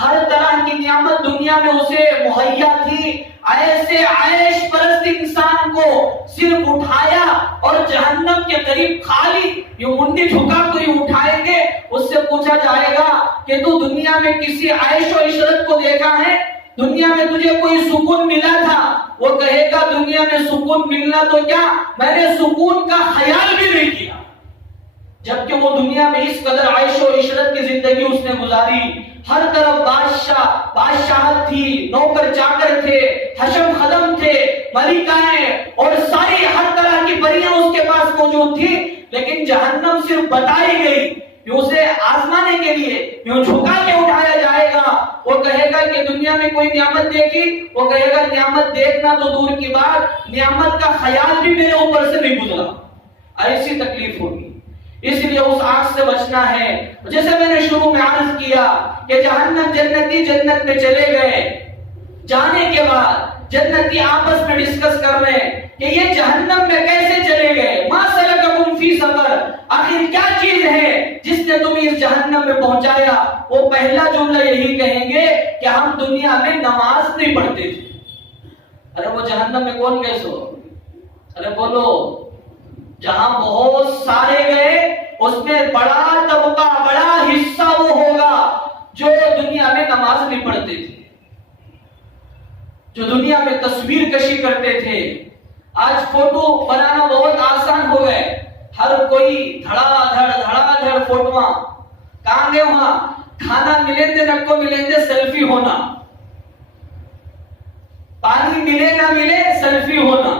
ہر طرح کی نعمت دنیا میں اسے مہیا تھی. ایسے عیش پرست انسان کو صرف اٹھایا اور جہنم کے قریب خالی یہ منڈی جھکا کوئی اٹھائیں گے، اس سے پوچھا جائے گا کہ تو دنیا میں کسی عیش و عشرت کو دیکھا ہے؟ دنیا میں تجھے کوئی سکون ملا تھا؟ وہ کہے گا دنیا میں سکون ملنا تو کیا، میں نے سکون کا خیال بھی نہیں کیا. جبکہ وہ دنیا میں اس قدر عیش و عشرت کی زندگی اس نے گزاری، ہر طرف بادشاہت تھی، نوکر چاکر تھے، حشم خدم تھے، ملکائیں اور ساری ہر طرح کی پریاں اس کے پاس موجود تھی. لیکن جہنم صرف بتائی گئی کہ اسے آزمانے کے لیے یوں جھکا کے اٹھایا جائے گا. وہ کہے گا کہ دنیا میں کوئی نعمت دیکھی؟ وہ کہے گا نعمت دیکھنا تو دور کی بات، نعمت کا خیال بھی میرے اوپر سے نہیں گزرا. ایسی تکلیف ہوگی. اس لیے اس آگ سے بچنا ہے. جیسے میں نے شروع میں عرض کیا کہ جہنم جنتی جنت میں چلے گئے، جانے کے بعد جنتی آپس میں ڈسکس کر رہے ہیں کہ یہ جہنم میں کیسے چلے گئے، ما سلککم فی سقر، آخر کیا چیز ہے جس نے تمہیں اس جہنم میں پہنچایا؟ وہ پہلا جملہ یہی کہیں گے کہ ہم دنیا میں نماز نہیں پڑھتے تھے. ارے وہ جہنم میں کون گئے سو؟ ارے بولو. جہاں بہت سارے گئے اس میں بڑا طبقہ، بڑا حصہ وہ ہوگا جو دنیا میں نماز نہیں پڑھتے تھے، جو دنیا میں تصویر کشی کرتے تھے. آج فوٹو بنانا بہت آسان ہو گئے، ہر کوئی دھڑا دھڑ فوٹواں. کہاں گئے وہاں کھانا ملیں دے نکو ملیں دے سیلفی ہونا، پانی ملے نہ ملے سیلفی ہونا.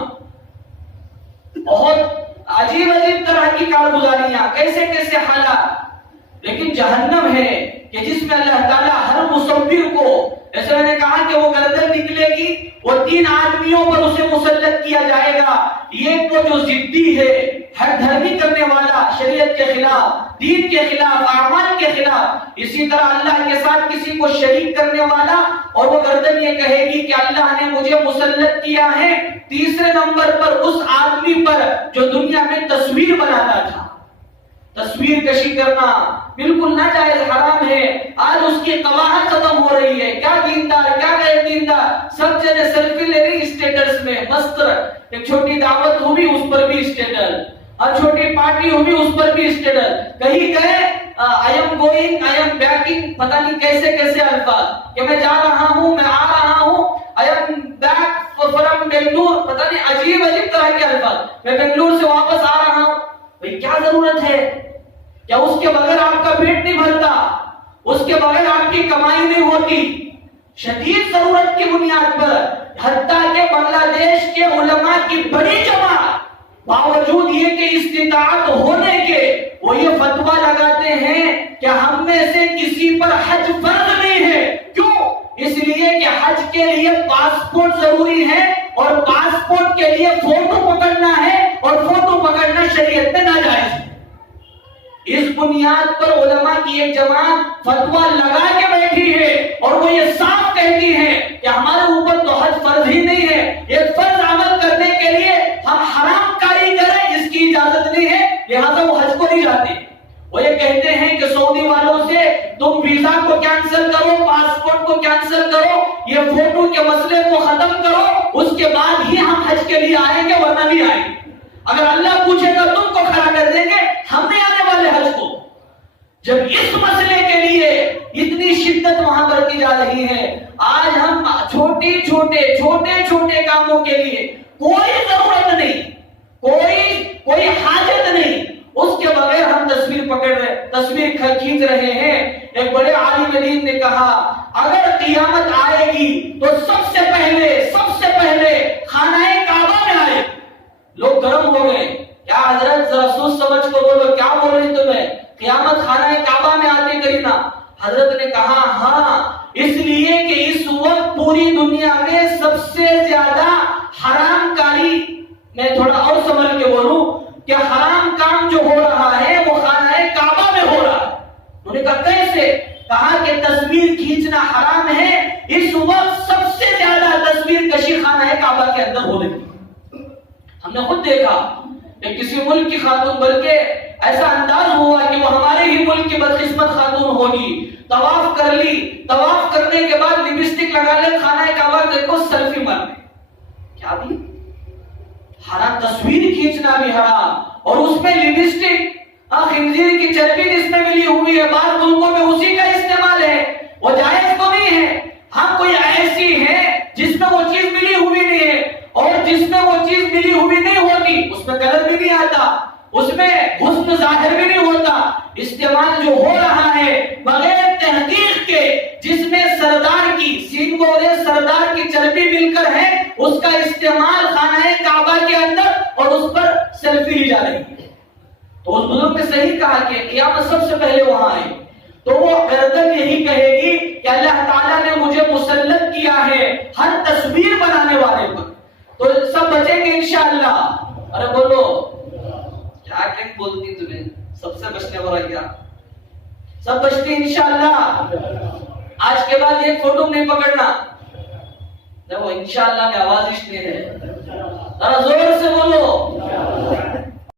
بہت عجیب طرح کی کارگزاریاں، کیسے حالات. لیکن جہنم ہے کہ جس میں اللہ تعالیٰ ہر مصور کو، جیسے میں نے کہا کہ وہ گردن نکلے گی، وہ 3 آدمیوں پر اسے مسلط کیا جائے گا. ایک وہ جو ضدی ہے، ہر دھرمی کرنے والا، شریعت کے خلاف، دین کے خلاف، اعمال کے خلاف، اسی طرح اللہ کے ساتھ کسی کو شریک کرنے والا، اور وہ گردن یہ کہے گی کہ اللہ نے مجھے مسلط کیا ہے. تیسرے نمبر پر اس آدمی پر جو دنیا میں تصویر بناتا تھا. تصویر کشی کرنا بالکل ناجائز، حرام ہے. آج اس کی قباحت ختم ہو رہی ہے. کیا دیندار، کیا غیر دیندار، سب جنے سیلفی لے رہی اسٹیٹس میں مست. ایک چھوٹی دعوت ہوئی اس پر بھی اسٹیٹس، اور چھوٹی پارٹی ہوئی اس پر بھی اسٹیٹس. کہیں گئے I am going, I am backing، پتہ نہیں کیسے کیسے الفاظ، کہ میں جا رہا ہوں، میں آ رہا ہوں. I am back from Bangalore, پتہ نہیں عجیب عجیب طرح کے الفاظ، میں بنگلور سے واپس آ رہا ہوں. بھئی کیا ضرورت ہے؟ کیا اس کے بغیر آپ کا پیٹ نہیں بھرتا؟ اس کے بغیر آپ کی کمائی نہیں ہوتی؟ شدید ضرورت کی بنیاد پر حتیٰ کہ بنگلہ دیش کے علماء کی بڑی جماعت باوجود یہ کہ استطاعت ہونے کے وہ یہ فتویٰ لگاتے ہیں کہ ہم میں سے کسی پر حج فرض نہیں ہے. کیوں؟ اس لیے کہ حج کے لیے پاسپورٹ ضروری ہے، اور پاسپورٹ کے لیے فوٹو پکڑنا ہے، اور فوٹو پکڑنا شریعت میں ناجائز ہے. اس بنیاد پر علماء کی ایک جماعت فتویٰ لگا کے بیٹھی ہے، اور وہ یہ صاف کہتی ہے کہ ہمارے اوپر تو حج فرض ہی نہیں ہے. ایک فرض عمل کرنے کے لیے ہم حرام کاری کریں، اس کی اجازت نہیں ہے، لہذا وہ حج کو نہیں جاتے. وہ یہ کہتے ہیں کہ سعودی والوں سے تم ویزا کو کینسل کرو، پاسپورٹ کو کینسل کرو، یہ فوٹو کے مسئلے کو ختم کرو، اس کے بعد ہی ہم حج کے لیے آئیں گے، ورنہ نہیں آئیں گے. اگر اللہ پوچھے گا تم کو کھڑا کر دیں گے، ہم نہیں آنے والے حج کو. جب اس مسئلے کے لیے اتنی شدت وہاں برتی جا رہی ہے، آج ہم چھوٹے چھوٹے کاموں کے لیے کوئی ضرورت نہیں، کوئی حاجت نہیں، اس کے بغیر ہم تصویر کھینچ رہے ہیں. ایک بڑے عالم دین نے کہا اگر قیامت آئے گی تو سب سے پہلے خانہ کعبہ میں آئے. لوگ گرم ہو گئے، کیا حضرت ذرا سوچ سمجھ کو بولو، کیا بول رہی تمہیں، قیامت خانہ کعبہ میں آتی کرینا؟ حضرت نے کہا ہاں، اس لیے کہ اس وقت پوری دنیا میں سب سے زیادہ حرام کاری، میں تھوڑا اور سمجھ کے بولوں کہ حرام کام جو ہو رہا ہے وہ خانہ کعبہ میں ہو رہا ہے. انہوں نے کہا کیسے؟ کہا کہ تصویر کھینچنا حرام ہے، اس وقت سب سے زیادہ تصویر کشی خانہ کعبہ کے اندر ہو رہی ہے. ہم نے خود دیکھا کہ کسی ملک کی خاتون، بلکہ ایسا انداز ہوا کہ وہ ہمارے ہی ملک کی بدقسمت خاتون ہوگی، طواف کر لی، طواف کرنے کے بعد لپسٹک لگا لے، خانہ کعبہ دیکھو سیلفی مار لے. کیا بھی حرام، تصویر کھینچنا بھی حرام، اور اس میں لپسٹک، خنزیر کی چربی جس میں ملی ہوئی ہے، بعض ملکوں میں اسی کا استعمال ہے، وہ جائز تو نہیں ہے. ہم کوئی ایسی ہے جس میں وہ چیز ملی ہوئی نہیں ہے، اور جس میں وہ چیز ملی ہوئی نہیں ہوتی اس میں کلر بھی نہیں آتا، اس میں حسن ظاہر بھی نہیں ہوتا. استعمال جو ہو رہا ہے بغیر تحقیق کے، جس میں سردار کی سینگوں اور سردار کی چربی مل کر ہے، اس کا استعمال خانہ کعبہ کے اندر، اور اس پر سیلفی لی جا رہی ہے. تو اس بزرگ نے صحیح کہا کہ قیامت سب سے پہلے وہاں ہے. تو وہ گردن یہی کہے گی کہ اللہ تعالیٰ نے مجھے مسلط کیا ہے ہر تصویر بنانے والے پر. تو سب بچیں گے انشاءاللہ. ارے بولو کیا بولتی تمہیں، سب سے بچنے والا کیا؟ سب بچتی انشاءاللہ. آج کے بعد ایک فوٹو نہیں پکڑنا. دیکھو انشاءاللہ میں آواز اس لیے ہے، ذرا زور سے بولو.